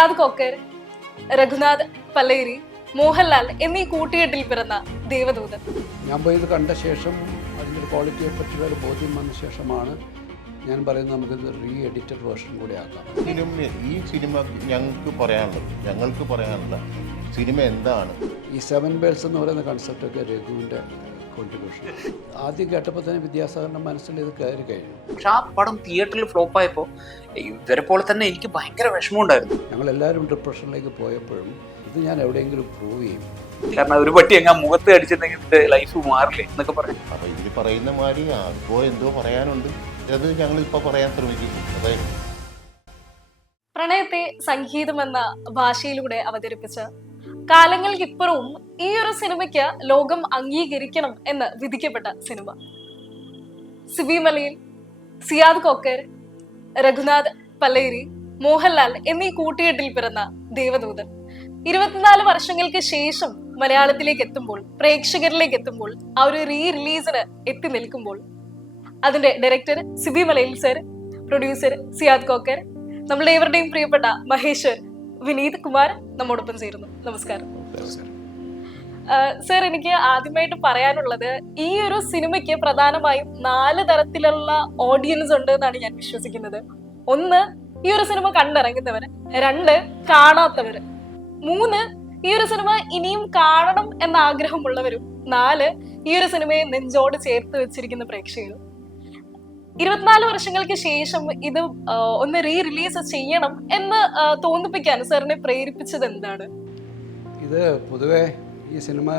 Siyad cocker, Raghunath Palleri, Mohanlal എന്നീ കൂട്ടുകെട്ടിൽ പിറന്ന ദേവദൂതൻ. ഞാൻ പോയത് കണ്ട ശേഷം അതിൻ്റെ ഒരു ക്വാളിറ്റിയെ പറ്റിയുള്ള ഒരു ബോധ്യം വന്ന ശേഷമാണ് ഞാൻ പറയുന്നത് നമുക്കിത് റീ എഡിറ്റഡ് വേർഷൻ കൂടെ ആക്കാം. ഈ സിനിമ ഞങ്ങൾക്ക് പറയാനുള്ള സിനിമ എന്താണ്? ഈ 7 Bells എന്ന് പറയുന്ന കൺസെപ്റ്റൊക്കെ രഘുവിൻ്റെ കോൺട്രിബ്യൂഷൻ. ആദ്യം കേട്ടപ്പോൾ തന്നെ വിദ്യാസാഗറിൻ്റെ മനസ്സിൽ ഇത് കയറി കഴിഞ്ഞു. പക്ഷെ ആ പടം തിയേറ്ററിൽ ഫ്ലോപ്പായപ്പോൾ ഇവരെ പോലെ തന്നെ എനിക്ക് ഭയങ്കര വിഷമമുണ്ടായിരുന്നു. ഞങ്ങളെല്ലാവരും ഡിപ്രഷനിലേക്ക് പോയപ്പോഴും ഇത് ഞാൻ എവിടെയെങ്കിലും പ്രൂവ് ചെയ്യും. കാരണം ഒരു പട്ടി എങ്ങാ മുഖത്ത് അടിച്ചിട്ടുണ്ടെങ്കിൽ ലൈഫ് മാറില്ലേ എന്നൊക്കെ പറയും. അപ്പോൾ ഇതിൽ പറയുന്ന മാതിരി അപ്പോൾ എന്തോ പറയാനുണ്ട്, അത് ഞങ്ങളിപ്പോൾ പറയാൻ ശ്രമിക്കുന്നു. അതായത് പ്രണയത്തെ സംഗീതം എന്ന ഭാഷയിലൂടെ അവതരിപ്പിച്ച കാലങ്ങൾക്കിപ്പുറവും ഈ ഒരു സിനിമയ്ക്ക് ലോകം അംഗീകരിക്കണം എന്ന് വിധിക്കപ്പെട്ട സിനിമ. സിബി മലയിൽ, സിയാദ് കോക്കർ, രഘുനാഥ് പല്ലേരി, മോഹൻലാൽ എന്നീ കൂട്ടുകെട്ടിൽ പിറന്ന ദേവദൂതൻ 24 വർഷങ്ങൾക്ക് ശേഷം മലയാളത്തിലേക്ക് എത്തുമ്പോൾ, പ്രേക്ഷകരിലേക്ക് എത്തുമ്പോൾ, ആ ഒരു റീ റിലീസിന് എത്തി നിൽക്കുമ്പോൾ അതിന്റെ director Sibi Malayil sir, producer Siyad cocker, നമ്മളുടെ ഏവരുടെയും പ്രിയപ്പെട്ട മഹേശ്വർ വിനീത് കുമാർ നമ്മോടൊപ്പം ചേരുന്നു. നമസ്കാരം സർ. എനിക്ക് ആദ്യമായിട്ട് പറയാനുള്ളത്, ഈ ഒരു സിനിമയ്ക്ക് പ്രധാനമായും 4 തരത്തിലുള്ള ഓഡിയൻസ് ഉണ്ട് എന്നാണ് ഞാൻ വിശ്വസിക്കുന്നത്. 1, ഈ ഒരു സിനിമ കണ്ടിറങ്ങുന്നവര്. 2, കാണാത്തവര്. 3, ഈ ഒരു സിനിമ ഇനിയും കാണണം എന്ന ആഗ്രഹമുള്ളവരും. 4, ഈ ഒരു സിനിമയെ നെഞ്ചോട് ചേർത്ത് വെച്ചിരിക്കുന്ന പ്രേക്ഷകരും. 24 വർഷങ്ങൾക്ക് ശേഷം ഇത് ഒന്ന് റീ റിലീസ് ചെയ്യണം എന്ന് തോന്നിപ്പിക്കാൻ സാറിനെ പ്രേരിപ്പിച്ചത് എന്താണ്? ഇത് പൊതുവെ ഈ സിനിമ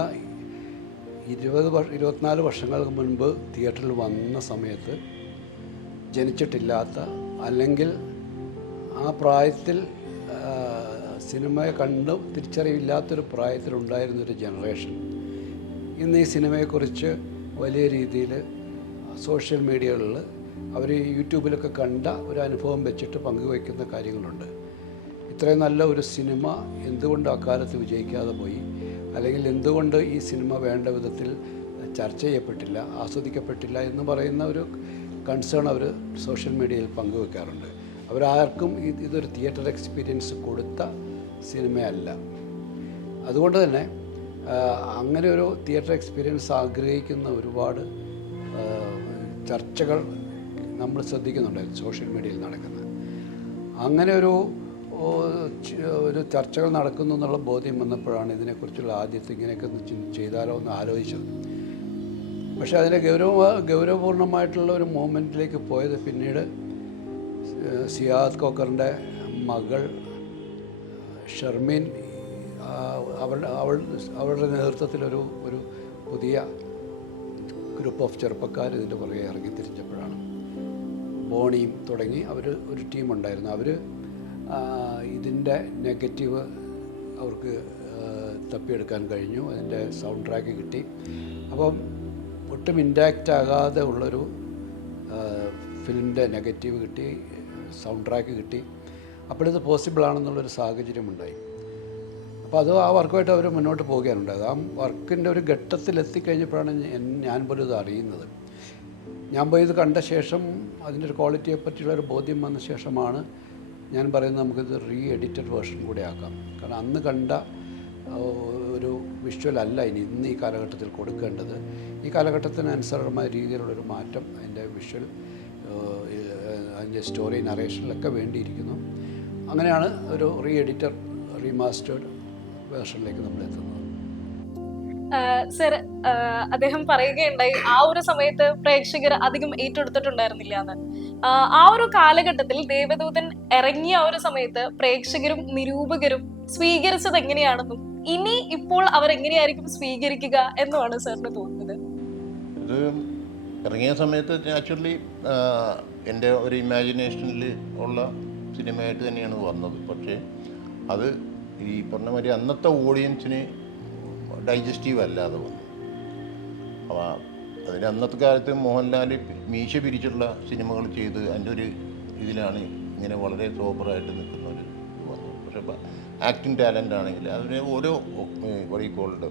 24 വർഷങ്ങൾക്ക് മുൻപ് തിയേറ്ററിൽ വന്ന സമയത്ത് ജനിച്ചിട്ടില്ലാത്ത, അല്ലെങ്കിൽ ആ പ്രായത്തിൽ സിനിമയെ കണ്ട് തിരിച്ചറിവില്ലാത്തൊരു പ്രായത്തിലുണ്ടായിരുന്നൊരു ജനറേഷൻ ഇന്ന് ഈ സിനിമയെക്കുറിച്ച് വലിയ രീതിയിൽ സോഷ്യൽ മീഡിയകളിൽ അവർ യൂട്യൂബിലൊക്കെ കണ്ട ഒരു അനുഭവം വെച്ചിട്ട് പങ്കുവയ്ക്കുന്ന കാര്യങ്ങളുണ്ട്. ഇത്രയും നല്ല ഒരു സിനിമ എന്തുകൊണ്ട് അക്കാലത്ത് വിജയിക്കാതെ പോയി, അല്ലെങ്കിൽ എന്തുകൊണ്ട് ഈ സിനിമ വേണ്ട വിധത്തിൽ ചർച്ച ചെയ്യപ്പെട്ടില്ല, ആസ്വദിക്കപ്പെട്ടില്ല എന്ന് പറയുന്ന ഒരു കൺസേൺ അവർ സോഷ്യൽ മീഡിയയിൽ പങ്കുവെക്കാറുണ്ട്. അവരാർക്കും ഇതൊരു തിയേറ്റർ എക്സ്പീരിയൻസ് കൊടുത്ത സിനിമയല്ല. അതുകൊണ്ട് തന്നെ അങ്ങനെ ഒരു തിയേറ്റർ എക്സ്പീരിയൻസ് ആഗ്രഹിക്കുന്ന ഒരുപാട് ചർച്ചകൾ നമ്മൾ ശ്രദ്ധിക്കുന്നുണ്ട് സോഷ്യൽ മീഡിയയിൽ നടക്കുന്നത്. അങ്ങനെ ഒരു ചർച്ചകൾ നടക്കുന്നു എന്നുള്ള ബോധ്യം വന്നപ്പോഴാണ് ഇതിനെക്കുറിച്ചുള്ള ആദ്യത്തെ ഇങ്ങനെയൊക്കെ ചെയ്താലോ എന്ന് ആലോചിച്ചത്. പക്ഷേ അതിൻ്റെ ഗൗരവപൂർണമായിട്ടുള്ള ഒരു മൂമെൻറ്റിലേക്ക് പോയത് പിന്നീട് സിയാദ് കോക്കറിൻ്റെ മകൾ ഷർമീൻ അവളുടെ നേതൃത്വത്തിലൊരു പുതിയ ഗ്രൂപ്പ് ഓഫ് ചെറുപ്പക്കാർ ഇതിൻ്റെ പുറകെ ഇറങ്ങിത്തിരിച്ചപ്പോഴാണ്. ബോണിയും തുടങ്ങി ഒരു ടീമുണ്ടായിരുന്നു. അവർ ഇതിൻ്റെ നെഗറ്റീവ് അവർക്ക് തപ്പിയെടുക്കാൻ കഴിഞ്ഞു. അതിൻ്റെ സൗണ്ട് ട്രാക്ക് കിട്ടി. അപ്പം ഒട്ടും ഇൻടാക്റ്റ് ആകാതെ ഉള്ളൊരു ഫിലിമിൻ്റെ നെഗറ്റീവ് കിട്ടി, സൗണ്ട് ട്രാക്ക് കിട്ടി. അപ്പോഴിത് പോസിബിളാണെന്നുള്ളൊരു സാഹചര്യമുണ്ടായി. അപ്പോൾ അത് ആ വർക്കുമായിട്ട് അവർ മുന്നോട്ട് പോകാനുണ്ടായത്. ആ വർക്കിൻ്റെ ഒരു ഘട്ടത്തിലെത്തിക്കഴിഞ്ഞപ്പോഴാണ് ഞാൻ പോലും ഇത് അറിയുന്നത്. ഞാൻ പോയത് കണ്ട ശേഷം അതിൻ്റെ ഒരു ക്വാളിറ്റിയെ പറ്റിയുള്ള ഒരു ബോധ്യം വന്ന ശേഷമാണ് ഞാൻ പറയുന്നത് നമുക്കിത് റീ എഡിറ്റഡ് വേർഷൻ കൂടെ ആക്കാം. കാരണം അന്ന് കണ്ട ഒരു വിഷ്വൽ അല്ല ഇന്ന് ഈ കാലഘട്ടത്തിൽ കൊടുക്കേണ്ടത്. ഈ കാലഘട്ടത്തിന് അനുസരണമായ രീതിയിലുള്ളൊരു മാറ്റം അതിൻ്റെ വിഷ്വൽ, അതിൻ്റെ സ്റ്റോറി നറേഷനിലൊക്കെ വേണ്ടിയിരിക്കുന്നു. അങ്ങനെയാണ് ഒരു റീ എഡിറ്റഡ് റീമാസ്റ്റേർഡ് വേർഷനിലേക്ക് നമ്മൾ എത്തുന്നത്. സർ, അദ്ദേഹം പറയുകയുണ്ടായി ആ ഒരു സമയത്ത് പ്രേക്ഷകർ അധികം ഏറ്റെടുത്തിട്ടുണ്ടായിരുന്നില്ല എന്ന്. ആ ഒരു കാലഘട്ടത്തിൽ ദേവദൂതൻ ഇറങ്ങിയ ആ ഒരു സമയത്ത് പ്രേക്ഷകരും നിരൂപകരും സ്വീകരിച്ചത് എങ്ങനെയാണെന്നും ഇനി ഇപ്പോൾ അവരെങ്ങനെയായിരിക്കും സ്വീകരിക്കുക എന്നുമാണ് സാറിന് തോന്നുന്നത്? ഇത് ഇറങ്ങിയ സമയത്ത് നാച്ചുറലി എൻ്റെ ഒരു ഇമാജിനേഷനിൽ ഉള്ള സിനിമയായിട്ട് തന്നെയാണ് വന്നത്. പക്ഷേ അത് ഈ പറഞ്ഞ മാതിരി അന്നത്തെ ഓഡിയൻസിന് ഡൈജസ്റ്റീവ് അല്ലാതെ വന്നു. അപ്പോൾ അതിന് അന്നത്തെ കാലത്ത് മോഹൻലാൽ മീശ പിരിച്ചുള്ള സിനിമകൾ ചെയ്ത് അതിൻ്റെ ഒരു ഇതിലാണ് ഇങ്ങനെ വളരെ സോബറായിട്ട് നിൽക്കുന്നവർ വന്നത്. പക്ഷേ ആക്ടിങ് ടാലൻ്റ് ആണെങ്കിൽ അതിന് ഓരോ വഴിക്കോളുണ്ട്.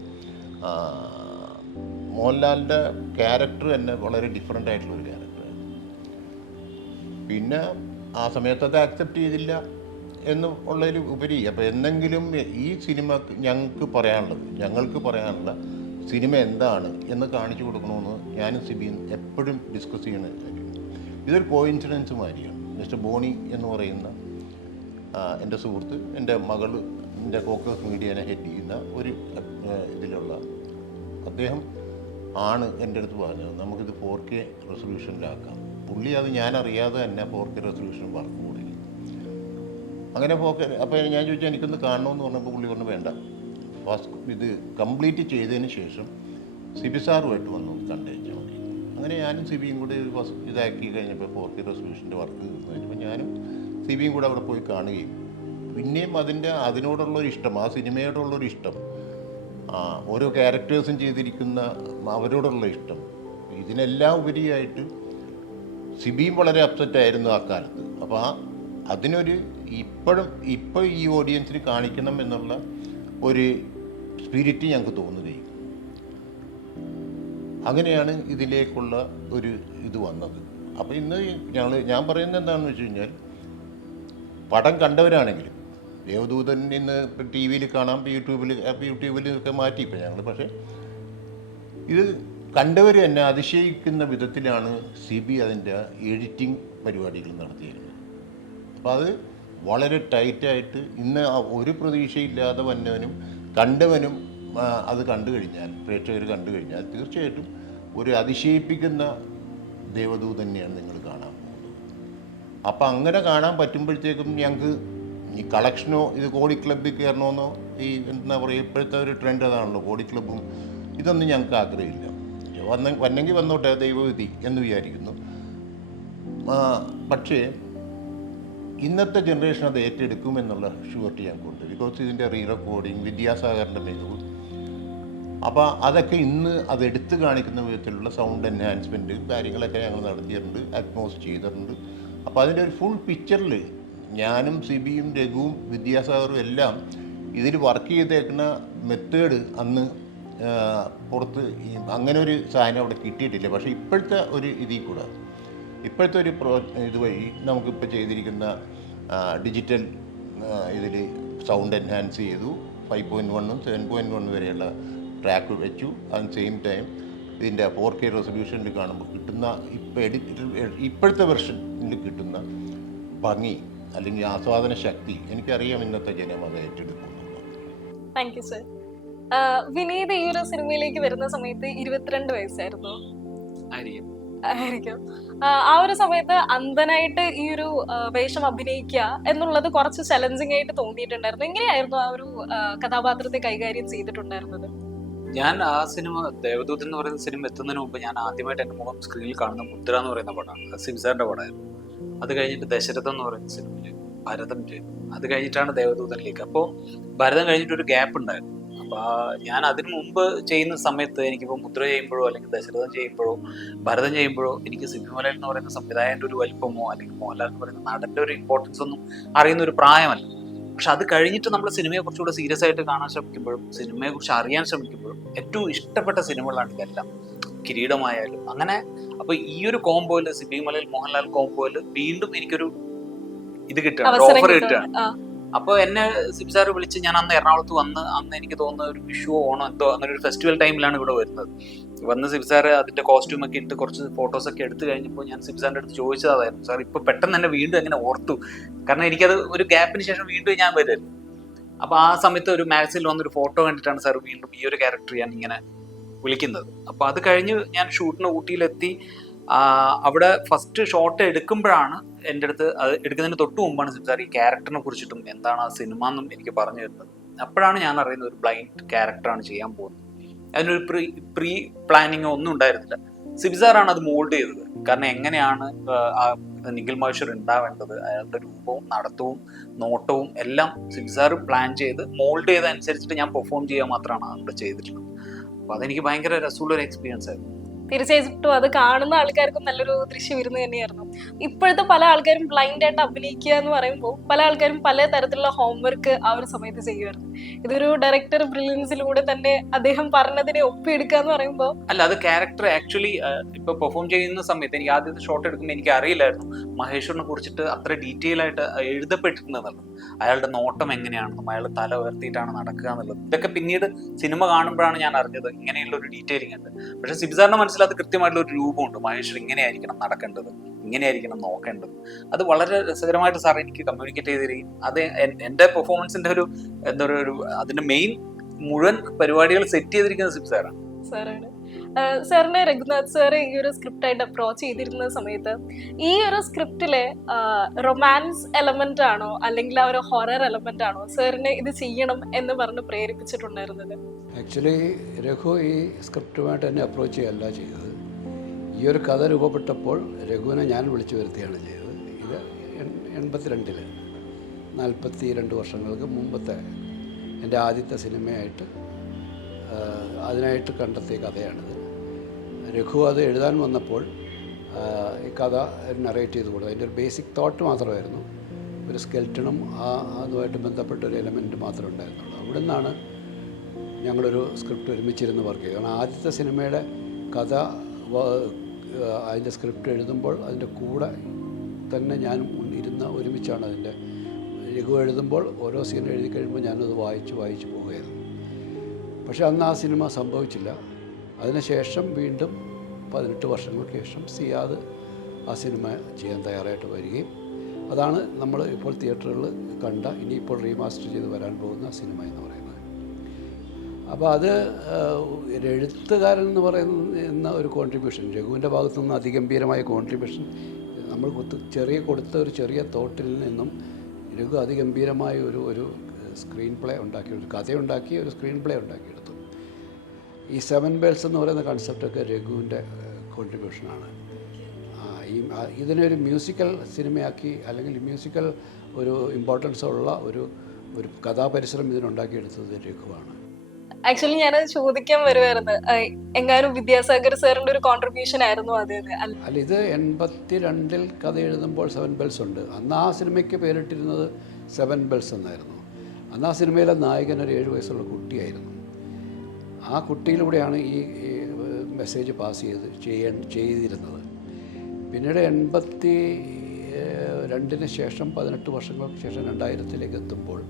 മോഹൻലാലിൻ്റെ ക്യാരക്ടർ തന്നെ വളരെ ഡിഫറെൻ്റ് ആയിട്ടുള്ളൊരു ക്യാരക്ടറായിരുന്നു. പിന്നെ ആ സമയത്ത് അത് ആക്സെപ്റ്റ് ചെയ്തില്ല. ഉള്ളതിൽ ഉപരി അപ്പോൾ എന്തെങ്കിലും ഈ സിനിമ ഞങ്ങൾക്ക് പറയാനുള്ള സിനിമ എന്താണ് എന്ന് കാണിച്ചു കൊടുക്കണമെന്ന് ഞാനും സിബിയും എപ്പോഴും ഡിസ്കസ് ചെയ്യുന്ന കാര്യം. ഇതൊരു കോയിൻസിഡൻസ് മാതിരിയാണ്. മിസ്റ്റർ ബോണി എന്ന് പറയുന്ന എൻ്റെ സുഹൃത്ത്, എൻ്റെ മകൾ, എൻ്റെ ഫോക്കസ് മീഡിയനെ ഹെഡ് ചെയ്യുന്ന ഒരു ഇതിലുള്ള അദ്ദേഹം ആണ് എൻ്റെ അടുത്ത് പറഞ്ഞത് നമുക്കിത് 4K റെസൊല്യൂഷനിലാക്കാം. പുള്ളി അത് ഞാൻ അറിയാതെ തന്നെ 4K റെസൊല്യൂഷൻ വർക്ക് കൊടുക്കും. അങ്ങനെ 4K അപ്പോൾ ഞാൻ ചോദിച്ചാൽ എനിക്കൊന്ന് കാണണമെന്ന് പറഞ്ഞപ്പോൾ പുള്ളി പറഞ്ഞു വേണ്ട, ഫസ്റ്റ് ഇത് കംപ്ലീറ്റ് ചെയ്തതിന് ശേഷം സിബി സാറുമായിട്ട് വന്നു കണ്ടേച്ചാൽ മതി. അങ്ങനെ ഞാനും സിബിയും കൂടി ഫസ്റ്റ് ഇതാക്കി കഴിഞ്ഞപ്പോൾ 4K റെസൊല്യൂഷൻ്റെ വർക്ക് കഴിഞ്ഞപ്പോൾ ഞാനും സിബിയും കൂടെ അവിടെ പോയി കാണുകയും പിന്നെയും അതിനോടുള്ളൊരു ഇഷ്ടം, ആ സിനിമയോടുള്ളൊരു ഇഷ്ടം, ഓരോ ക്യാരക്ടേഴ്സും ചെയ്തിരിക്കുന്ന അവരോടുള്ള ഇഷ്ടം, ഇതിനെല്ലാം ഉപരിയായിട്ട് സിബിയും വളരെ അപ്സെറ്റായിരുന്നു ആ കാലത്ത്. അപ്പോൾ അതിനൊരു ഇപ്പോൾ ഈ ഓഡിയൻസിന് കാണിക്കണം എന്നുള്ള ഒരു സ്പിരിറ്റ് ഞങ്ങൾക്ക് തോന്നുകയും അങ്ങനെയാണ് ഇതിലേക്കുള്ള ഒരു ഇത് വന്നത്. അപ്പോൾ ഇന്ന് ഞാൻ പറയുന്നത് എന്താണെന്ന് വെച്ച് കഴിഞ്ഞാൽ പടം കണ്ടവരാണെങ്കിലും ദേവദൂതൻ ഇന്ന് ടി വിയിൽ കാണാം, യൂട്യൂബിലൊക്കെ മാറ്റി ഇപ്പോൾ ഞങ്ങൾ. പക്ഷേ ഇത് കണ്ടവർ തന്നെ അതിശയിക്കുന്ന വിധത്തിലാണ് സിബി അതിൻ്റെ എഡിറ്റിംഗ് പരിപാടികൾ നടത്തിയിരുന്നത്. അപ്പോൾ അത് വളരെ ടൈറ്റായിട്ട് ഇന്ന് ഒരു പ്രതീക്ഷയില്ലാതെ വന്നവനും കണ്ടവനും അത് കണ്ടു കഴിഞ്ഞാൽ, പ്രേക്ഷകർ കണ്ടു കഴിഞ്ഞാൽ തീർച്ചയായിട്ടും ഒരു അതിശയിപ്പിക്കുന്ന ദേവദൂതൻ തന്നെയാണ് നിങ്ങൾ കാണാൻ പോകുന്നത്. അപ്പം അങ്ങനെ കാണാൻ പറ്റുമ്പോഴത്തേക്കും ഞങ്ങൾക്ക് ഈ കളക്ഷനോ ഇത് കോടി ക്ലബ്ബിൽ കയറണമെന്നോ ഈ എന്താ പറയുക ഇപ്പോഴത്തെ ഒരു ട്രെൻഡ് അതാണല്ലോ, കോടി ക്ലബ്ബും ഇതൊന്നും ഞങ്ങൾക്ക് ആഗ്രഹമില്ല. വന്നെങ്കിൽ വന്നോട്ടെ, ദൈവവിധി എന്ന് വിചാരിക്കുന്നു. പക്ഷേ ഇന്നത്തെ ജനറേഷൻ അത് ഏറ്റെടുക്കുമെന്നുള്ള ഷുവർട്ടി ഞങ്ങൾക്കുണ്ട്. ബിക്കോസ് ഇതിൻ്റെ റീ റെക്കോർഡിങ്, വിദ്യാസാഗറിൻ്റെ മികവ്, അപ്പോൾ അതൊക്കെ ഇന്ന് അത് എടുത്തു കാണിക്കുന്ന വിധത്തിലുള്ള സൗണ്ട് എൻഹാൻസ്മെൻറ്റ് കാര്യങ്ങളൊക്കെ ഞങ്ങൾ നടത്തിയിട്ടുണ്ട്, അറ്റ്മോസ് ചെയ്തിട്ടുണ്ട്. അപ്പോൾ അതിൻ്റെ ഒരു ഫുൾ പിക്ചറിൽ ഞാനും സിബിയും രഘുവും വിദ്യാസാഗറും എല്ലാം ഇതിൽ വർക്ക് ചെയ്തേക്കുന്ന മെത്തേഡ് അന്ന് പുറത്ത് അങ്ങനെ ഒരു സാധനം അവിടെ കിട്ടിയിട്ടില്ല. പക്ഷേ ഇപ്പോഴത്തെ ഒരു ഇതിൽ കൂടെ, ഇപ്പോഴത്തെ ഒരു ഇതുവഴി നമുക്കിപ്പോൾ ചെയ്തിരിക്കുന്ന ഡിജിറ്റൽ ഇതിൽ സൗണ്ട് എൻഹാൻസ് ചെയ്തു, 5.1 7.1 വരെയുള്ള ട്രാക്ക് വെച്ചു. അറ്റ് സെയിം ടൈം ഇതിൻ്റെ 4K റെസൊല്യൂഷനിൽ കാണുമ്പോൾ കിട്ടുന്ന ഇപ്പോഴത്തെ വെർഷനിൽ കിട്ടുന്ന ഭംഗി അല്ലെങ്കിൽ ആസ്വാദന ശക്തി എനിക്കറിയാം ഇന്നത്തെ ജനം അത് ഏറ്റെടുക്കുന്നുണ്ട്. Thank you sir. വിനീത് ഈ ഒരു സിനിമയിലേക്ക് വരുന്ന സമയത്ത് 22 വയസ്സായിരുന്നു ആയിരിക്കും. ആ ഒരു സമയത്ത് അന്ധനായിട്ട് ഈ ഒരു വേഷം അഭിനയിക്കുക എന്നുള്ളത് കുറച്ച് ചലഞ്ചിങ് ആയിട്ട് തോന്നിയിട്ടുണ്ടായിരുന്നു. എങ്ങനെയായിരുന്നു ആ ഒരു കഥാപാത്രത്തെ കൈകാര്യം ചെയ്തിട്ടുണ്ടായിരുന്നത്? ഞാൻ ആ സിനിമ ദേവദൂതൻ എന്ന് പറയുന്ന സിനിമ എത്തുന്നതിന് മുമ്പ് ഞാൻ ആദ്യമായിട്ട് എൻ്റെ മുഖം സ്ക്രീനിൽ കാണുന്ന മുദ്ര എന്ന് പറയുന്ന പടമാണ്, സിംസാറിന്റെ പടമായിരുന്നു. അത് കഴിഞ്ഞിട്ട് ദശരഥം എന്ന് പറയുന്ന സിനിമയിൽ ഭരതം ചെയ്തു. അത് കഴിഞ്ഞിട്ടാണ് ദേവദൂതനിലേക്ക്. അപ്പോൾ ഭരതം കഴിഞ്ഞിട്ട് ഒരു ഗ്യാപ്പ് ഉണ്ടായിരുന്നു. അപ്പോൾ ഞാൻ അതിന് മുമ്പ് ചെയ്യുന്ന സമയത്ത് എനിക്കിപ്പോൾ മുദ്ര ചെയ്യുമ്പോഴോ അല്ലെങ്കിൽ ദശരഥം ചെയ്യുമ്പോഴോ ഭരതം ചെയ്യുമ്പോഴോ എനിക്ക് സിബി മലയിൽ എന്ന് പറയുന്ന സംവിധായകൻ്റെ ഒരു വലിപ്പമോ അല്ലെങ്കിൽ മോഹൻലാൽ എന്ന് പറയുന്ന നടൻ്റെ ഒരു ഇമ്പോർട്ടൻസ് ഒന്നും അറിയുന്ന ഒരു പ്രായമല്ല. പക്ഷെ അത് കഴിഞ്ഞിട്ട് നമ്മൾ സിനിമയെ കുറച്ചുകൂടെ സീരിയസ് ആയിട്ട് കാണാൻ ശ്രമിക്കുമ്പോഴും സിനിമയെ കുറിച്ച് അറിയാൻ ശ്രമിക്കുമ്പോഴും ഏറ്റവും ഇഷ്ടപ്പെട്ട സിനിമകളാണ് ഇതെല്ലാം, കിരീടമായാലും അങ്ങനെ. അപ്പോൾ ഈ ഒരു കോംബോയിൽ സിബി മലയിൽ മോഹൻലാൽ കോംബോയിൽ വീണ്ടും എനിക്കൊരു ഇത് കിട്ടുകയാണ്, ഓഫർ കിട്ടുകയാണ്. അപ്പോൾ എന്നെ സിബി സാറ് വിളിച്ച്, ഞാൻ അന്ന് എറണാകുളത്ത് വന്ന്, അന്ന് എനിക്ക് തോന്നുന്ന ഒരു വിഷു ഓണം എന്തോ അങ്ങനെ ഒരു ഫെസ്റ്റിവൽ ടൈമിലാണ് ഇവിടെ വരുന്നത്. വന്ന് സിബി സാറ് അതിന്റെ കോസ്റ്റ്യൂം ഒക്കെ ഇട്ട് കുറച്ച് ഫോട്ടോസൊക്കെ എടുത്തു കഴിഞ്ഞപ്പോൾ ഞാൻ സിബി സാറിന്റെ അടുത്ത് ചോദിച്ചതായിരുന്നു, സാർ ഇപ്പൊ പെട്ടെന്ന് തന്നെ വീണ്ടും എങ്ങനെ ഓർത്തു, കാരണം എനിക്കത് ഒരു ഗ്യാപ്പിന് ശേഷം വീണ്ടും ഞാൻ വരുമായിരുന്നു. അപ്പൊ ആ സമയത്ത് ഒരു മാഗസിനിൽ വന്നൊരു ഫോട്ടോ കണ്ടിട്ടാണ് സാർ വീണ്ടും ഈ ഒരു ക്യാരക്ടർ ഞാൻ ഇങ്ങനെ വിളിക്കുന്നത്. അപ്പൊ അത് കഴിഞ്ഞ് ഞാൻ ഷൂട്ടിന് ഊട്ടിയിലെത്തി. അവിടെ ഫസ്റ്റ് ഷോട്ട് എടുക്കുമ്പോഴാണ് എൻ്റെ അടുത്ത്, അത് എടുക്കുന്നതിന് തൊട്ട് മുമ്പാണ് സിബി സാർ ഈ ക്യാരക്ടറിനെ കുറിച്ചിട്ടും എന്താണ് ആ സിനിമ എന്നും എനിക്ക് പറഞ്ഞു തരുന്നത്. അപ്പോഴാണ് ഞാൻ അറിയുന്നത് ഒരു ബ്ലൈൻഡ് ക്യാരക്ടറാണ് ചെയ്യാൻ പോകുന്നത്. അതിനൊരു പ്രീ പ്ലാനിങ്ങോ ഒന്നും ഉണ്ടായിരുന്നില്ല. സിബി സാറാണ് അത് മോൾഡ് ചെയ്തത്. കാരണം എങ്ങനെയാണ് ആ നിഖിൽ മഹേശ്വർ ഉണ്ടാവേണ്ടത്, അയാളുടെ രൂപവും നടത്തവും നോട്ടവും എല്ലാം സിബി സാർ പ്ലാൻ ചെയ്ത് മോൾഡ് ചെയ്തതനുസരിച്ചിട്ട് ഞാൻ പെർഫോം ചെയ്യാൻ മാത്രമാണ് അവിടെ ചെയ്തിട്ടുള്ളത്. അപ്പോൾ അതെനിക്ക് ഭയങ്കര രസമുള്ളൊരു എക്സ്പീരിയൻസ് ആയിരുന്നു. തീർച്ചയായിട്ടും അത് കാണുന്ന ആൾക്കാർക്കും നല്ലൊരു ദൃശ്യവിരുന്ന് തന്നെയായിരുന്നു. ഇപ്പോഴത്തെ പല ആൾക്കാരും ബ്ലൈൻഡ് ആയിട്ട് അഭിനയിക്കുക എന്ന് പറയുമ്പോൾ പല ആൾക്കാരും പല തരത്തിലുള്ള ഹോംവർക്ക് ആ ഒരു സമയത്ത് ചെയ്യുമായിരുന്നു. ഇതൊരു ഡയറക്ടർ ബ്രില്യൻസിലൂടെ തന്നെ അദ്ദേഹം പറഞ്ഞതിനെ ഒപ്പിയെടുക്കുക എന്ന് പറയുമ്പോൾ അല്ല, അത് ക്യാരക്ടർ ആക്ച്വലി ഇപ്പൊ പെർഫോം ചെയ്യുന്ന സമയത്ത് എനിക്ക് ആദ്യത്തെ ഷോട്ട് എടുക്കുമ്പോൾ എനിക്ക് അറിയില്ലായിരുന്നു മഹേശ്വറിനെ കുറിച്ചിട്ട് അത്ര ഡീറ്റെയിൽ ആയിട്ട് എഴുതപ്പെട്ടിട്ടുണ്ടെന്നുള്ളത്. അയാളുടെ നോട്ടം എങ്ങനെയാണെന്നും അയാൾ തല ഉയർത്തിയിട്ടാണ് നടക്കുക എന്നുള്ളത് ഇതൊക്കെ പിന്നീട് സിനിമ കാണുമ്പോഴാണ് ഞാൻ അറിഞ്ഞത് ഇങ്ങനെയുള്ള ഒരു ഡീറ്റെയിലിംഗ് ഉണ്ട്. പക്ഷെ സിബിസാറിന്റെ മനസ്സിൽ അത് കൃത്യമായിട്ടുള്ള ഒരു രൂപമുണ്ട്. മഹേശ്വർ ഇങ്ങനെയായിരിക്കണം നടക്കേണ്ടത്, ഇങ്ങനെയായിരിക്കണം നോക്കേണ്ടത്. അത് വളരെ രസകരമായിട്ട് സാർ എനിക്ക് കമ്മ്യൂണിക്കേറ്റ് ചെയ്ത് തരികയും അത് എന്റെ പെർഫോമൻസിന്റെ ഒരു എന്താ പറയുക ഒരു അതിന്റെ മെയിൻ മുഴുവൻ പരിപാടികൾ സെറ്റ് ചെയ്തിരിക്കുന്നത് സിബിസാറാണ്. സാറാണ്. സാറിനെ രഘുനാഥ് സാറ് ഈ ഒരു സ്ക്രിപ്റ്റ് ആയിട്ട് അപ്രോച്ച് ചെയ്തിരുന്ന സമയത്ത് ഈ ഒരു സ്ക്രിപ്റ്റിലെ റൊമാൻസ് എലമെന്റ് ആണോ അല്ലെങ്കിൽ ആ ഒരു ഹൊറർ എലമെന്റ് ആണോ സാറിനെ ഇത് ചെയ്യണം എന്ന് പറഞ്ഞ് പ്രേരിപ്പിച്ചിട്ടുണ്ടായിരുന്നത്? ആക്ച്വലി രഘു ഈ സ്ക്രിപ്റ്റുമായിട്ട് എന്നെ അപ്രോച്ച് ചെയ്യുകയല്ല ചെയ്തത്. ഈ ഒരു കഥ രൂപപ്പെട്ടപ്പോൾ രഘുവിനെ ഞാൻ വിളിച്ചു വരുത്തിയാണ് ചെയ്തത്. ഇത് 82 42 വർഷങ്ങൾക്ക് മുമ്പത്തെ എൻ്റെ ആദ്യത്തെ സിനിമയായിട്ട് അതിനായിട്ട് കണ്ടെത്തിയ കഥയാണിത്. രഘു അത് എഴുതാൻ വന്നപ്പോൾ ഈ കഥ നറേറ്റ് ചെയ്ത് കൊടുത്തു. അതിൻ്റെ ഒരു ബേസിക് തോട്ട് മാത്രമായിരുന്നു, ഒരു സ്കെൽറ്റണും അതുമായിട്ട് ബന്ധപ്പെട്ട ഒരു എലമെൻറ്റ് മാത്രമേ ഉണ്ടായിരുന്നുള്ളൂ. അവിടെ നിന്നാണ് ഞങ്ങളൊരു സ്ക്രിപ്റ്റ് ഒരുമിച്ചിരുന്ന് വർക്ക് ചെയ്തു. കാരണം ആദ്യത്തെ സിനിമയുടെ കഥ അതിൻ്റെ സ്ക്രിപ്റ്റ് എഴുതുമ്പോൾ അതിൻ്റെ കൂടെ തന്നെ ഞാൻ ഒരുമിച്ചാണ് അതിൻ്റെ രഘു എഴുതുമ്പോൾ ഓരോ സീൻ എഴുതി കഴിയുമ്പോൾ ഞാനത് വായിച്ച് പോവുകയായിരുന്നു. പക്ഷേ അന്ന് ആ സിനിമ സംഭവിച്ചില്ല. അതിനുശേഷം വീണ്ടും 18 വർഷങ്ങൾക്ക് ശേഷം സിയാദ് ആ സിനിമ ചെയ്യാൻ തയ്യാറായിട്ട് വരികയും അതാണ് നമ്മൾ ഇപ്പോൾ തിയേറ്ററുകളിൽ കണ്ട ഇനിയിപ്പോൾ റീമാസ്റ്റർ ചെയ്ത് വരാൻ പോകുന്ന സിനിമ എന്ന് പറയുന്നത്. അപ്പോൾ അത് ഒരു എഴുത്തുകാരൻ എന്ന് പറയുന്ന ഒരു കോൺട്രിബ്യൂഷൻ, രഘുവിൻ്റെ ഭാഗത്തുനിന്ന് അതിഗംഭീരമായ കോൺട്രിബ്യൂഷൻ, നമ്മൾ കൊടുത്ത ഒരു ചെറിയ തോട്ടിൽ നിന്നും രഘു അതിഗംഭീരമായ ഒരു സ്ക്രീൻ പ്ലേ ഉണ്ടാക്കി, ഒരു കഥയുണ്ടാക്കി, ഒരു സ്ക്രീൻ പ്ലേ ഉണ്ടാക്കിയെടുത്തു. ഈ 7 ബെൽസ് എന്ന് പറയുന്ന കൺസെപ്റ്റൊക്കെ രഘുവിൻ്റെ കോൺട്രിബ്യൂഷനാണ്. ഇതിനൊരു മ്യൂസിക്കൽ സിനിമയാക്കി അല്ലെങ്കിൽ മ്യൂസിക്കൽ ഒരു ഇമ്പോർട്ടൻസ് ഉള്ള ഒരു കഥാപരിസരം ഇതിനുണ്ടാക്കിയെടുത്തത് രഘുവാണ്. ആക്ച്വലി ഞാനത് ചോദിക്കാൻ വരുമായിരുന്നു, എങ്ങാനും വിദ്യാസാഗർ സാറിന്റെ ഒരു കോൺട്രിബ്യൂഷൻ ആയിരുന്നു അത്? അല്ല, ഇത് 82 കഥ എഴുതുമ്പോൾ 7 ബെൽസ് ഉണ്ട്. അന്ന് ആ സിനിമയ്ക്ക് പേരിട്ടിരുന്നത് 7 ബെൽസ് എന്നായിരുന്നു. അന്ന് ആ സിനിമയിലെ നായകൻ ഒരു 7 വയസ്സുള്ള കുട്ടിയായിരുന്നു. ആ കുട്ടിയിലൂടെയാണ് ഈ മെസ്സേജ് പാസ് ചെയ്തിരുന്നത്. പിന്നീട് 82 ശേഷം 18 വർഷങ്ങൾക്ക് ശേഷം 2000 എത്തുമ്പോൾ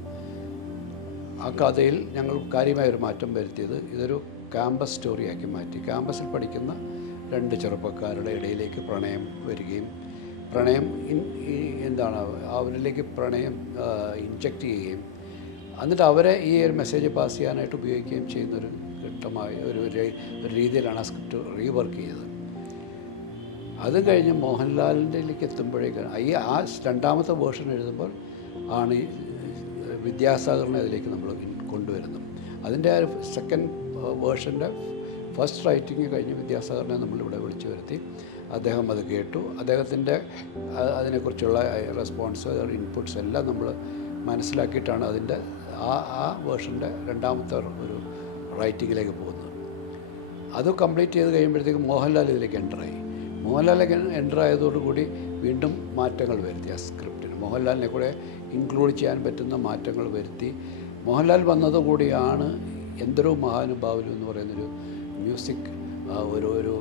ആ കഥയിൽ ഞങ്ങൾ കാര്യമായൊരു മാറ്റം വരുത്തിയത് ഇതൊരു ക്യാമ്പസ് സ്റ്റോറിയാക്കി മാറ്റി. ക്യാമ്പസിൽ പഠിക്കുന്ന 2 ചെറുപ്പക്കാരുടെ ഇടയിലേക്ക് പ്രണയം വരികയും പ്രണയം അവരിലേക്ക് പ്രണയം ഇൻജക്റ്റ് ചെയ്യുകയും എന്നിട്ട് അവരെ ഈ ഒരു മെസ്സേജ് പാസ് ചെയ്യാനായിട്ട് ഉപയോഗിക്കുകയും ചെയ്യുന്നൊരു ഘട്ടമായ ഒരു രീതിയിലാണ് ആ സ്ക്രിപ്റ്റ് റീവർക്ക് ചെയ്തത്. അത് കഴിഞ്ഞ് മോഹൻലാലിൻ്റെയിലേക്ക് എത്തുമ്പോഴേക്കാണ് ആ രണ്ടാമത്തെ വേർഷൻ എഴുതുമ്പോൾ ആണ് വിദ്യാസാഗറിനെ അതിലേക്ക് നമ്മൾ കൊണ്ടുവരുന്നത്. അതിൻ്റെ സെക്കൻഡ് വേർഷൻ്റെ ഫസ്റ്റ് റൈറ്റിംഗ് കഴിഞ്ഞ് വിദ്യാസാഗറിനെ നമ്മളിവിടെ വിളിച്ചു വരുത്തി. അദ്ദേഹം അത് കേട്ടു. അദ്ദേഹത്തിൻ്റെ അതിനെക്കുറിച്ചുള്ള റെസ്പോൺസ്, ഇൻപുട്സ് എല്ലാം നമ്മൾ മനസ്സിലാക്കിയിട്ടാണ് അതിൻ്റെ ആ വേർഷൻ്റെ രണ്ടാമത്തെ ഒരു റൈറ്റിങ്ങിലേക്ക് പോകുന്നത്. അത് കംപ്ലീറ്റ് ചെയ്ത് കഴിയുമ്പോഴത്തേക്കും മോഹൻലാൽ ഇതിലേക്ക് എൻ്ററായി. മോഹൻലാൽ എൻ്ററായതോടുകൂടി വീണ്ടും മാറ്റങ്ങൾ വരുത്തി ആ സ്ക്രിപ്റ്റിന്. മോഹൻലാലിനെ കൂടെ ഇൻക്ലൂഡ് ചെയ്യാൻ പറ്റുന്ന മാറ്റങ്ങൾ വരുത്തി. മോഹൻലാൽ വന്നതുകൂടിയാണ് എന്തൊരു മഹാനുഭാവലും എന്ന് പറയുന്നൊരു മ്യൂസിക് ഒരു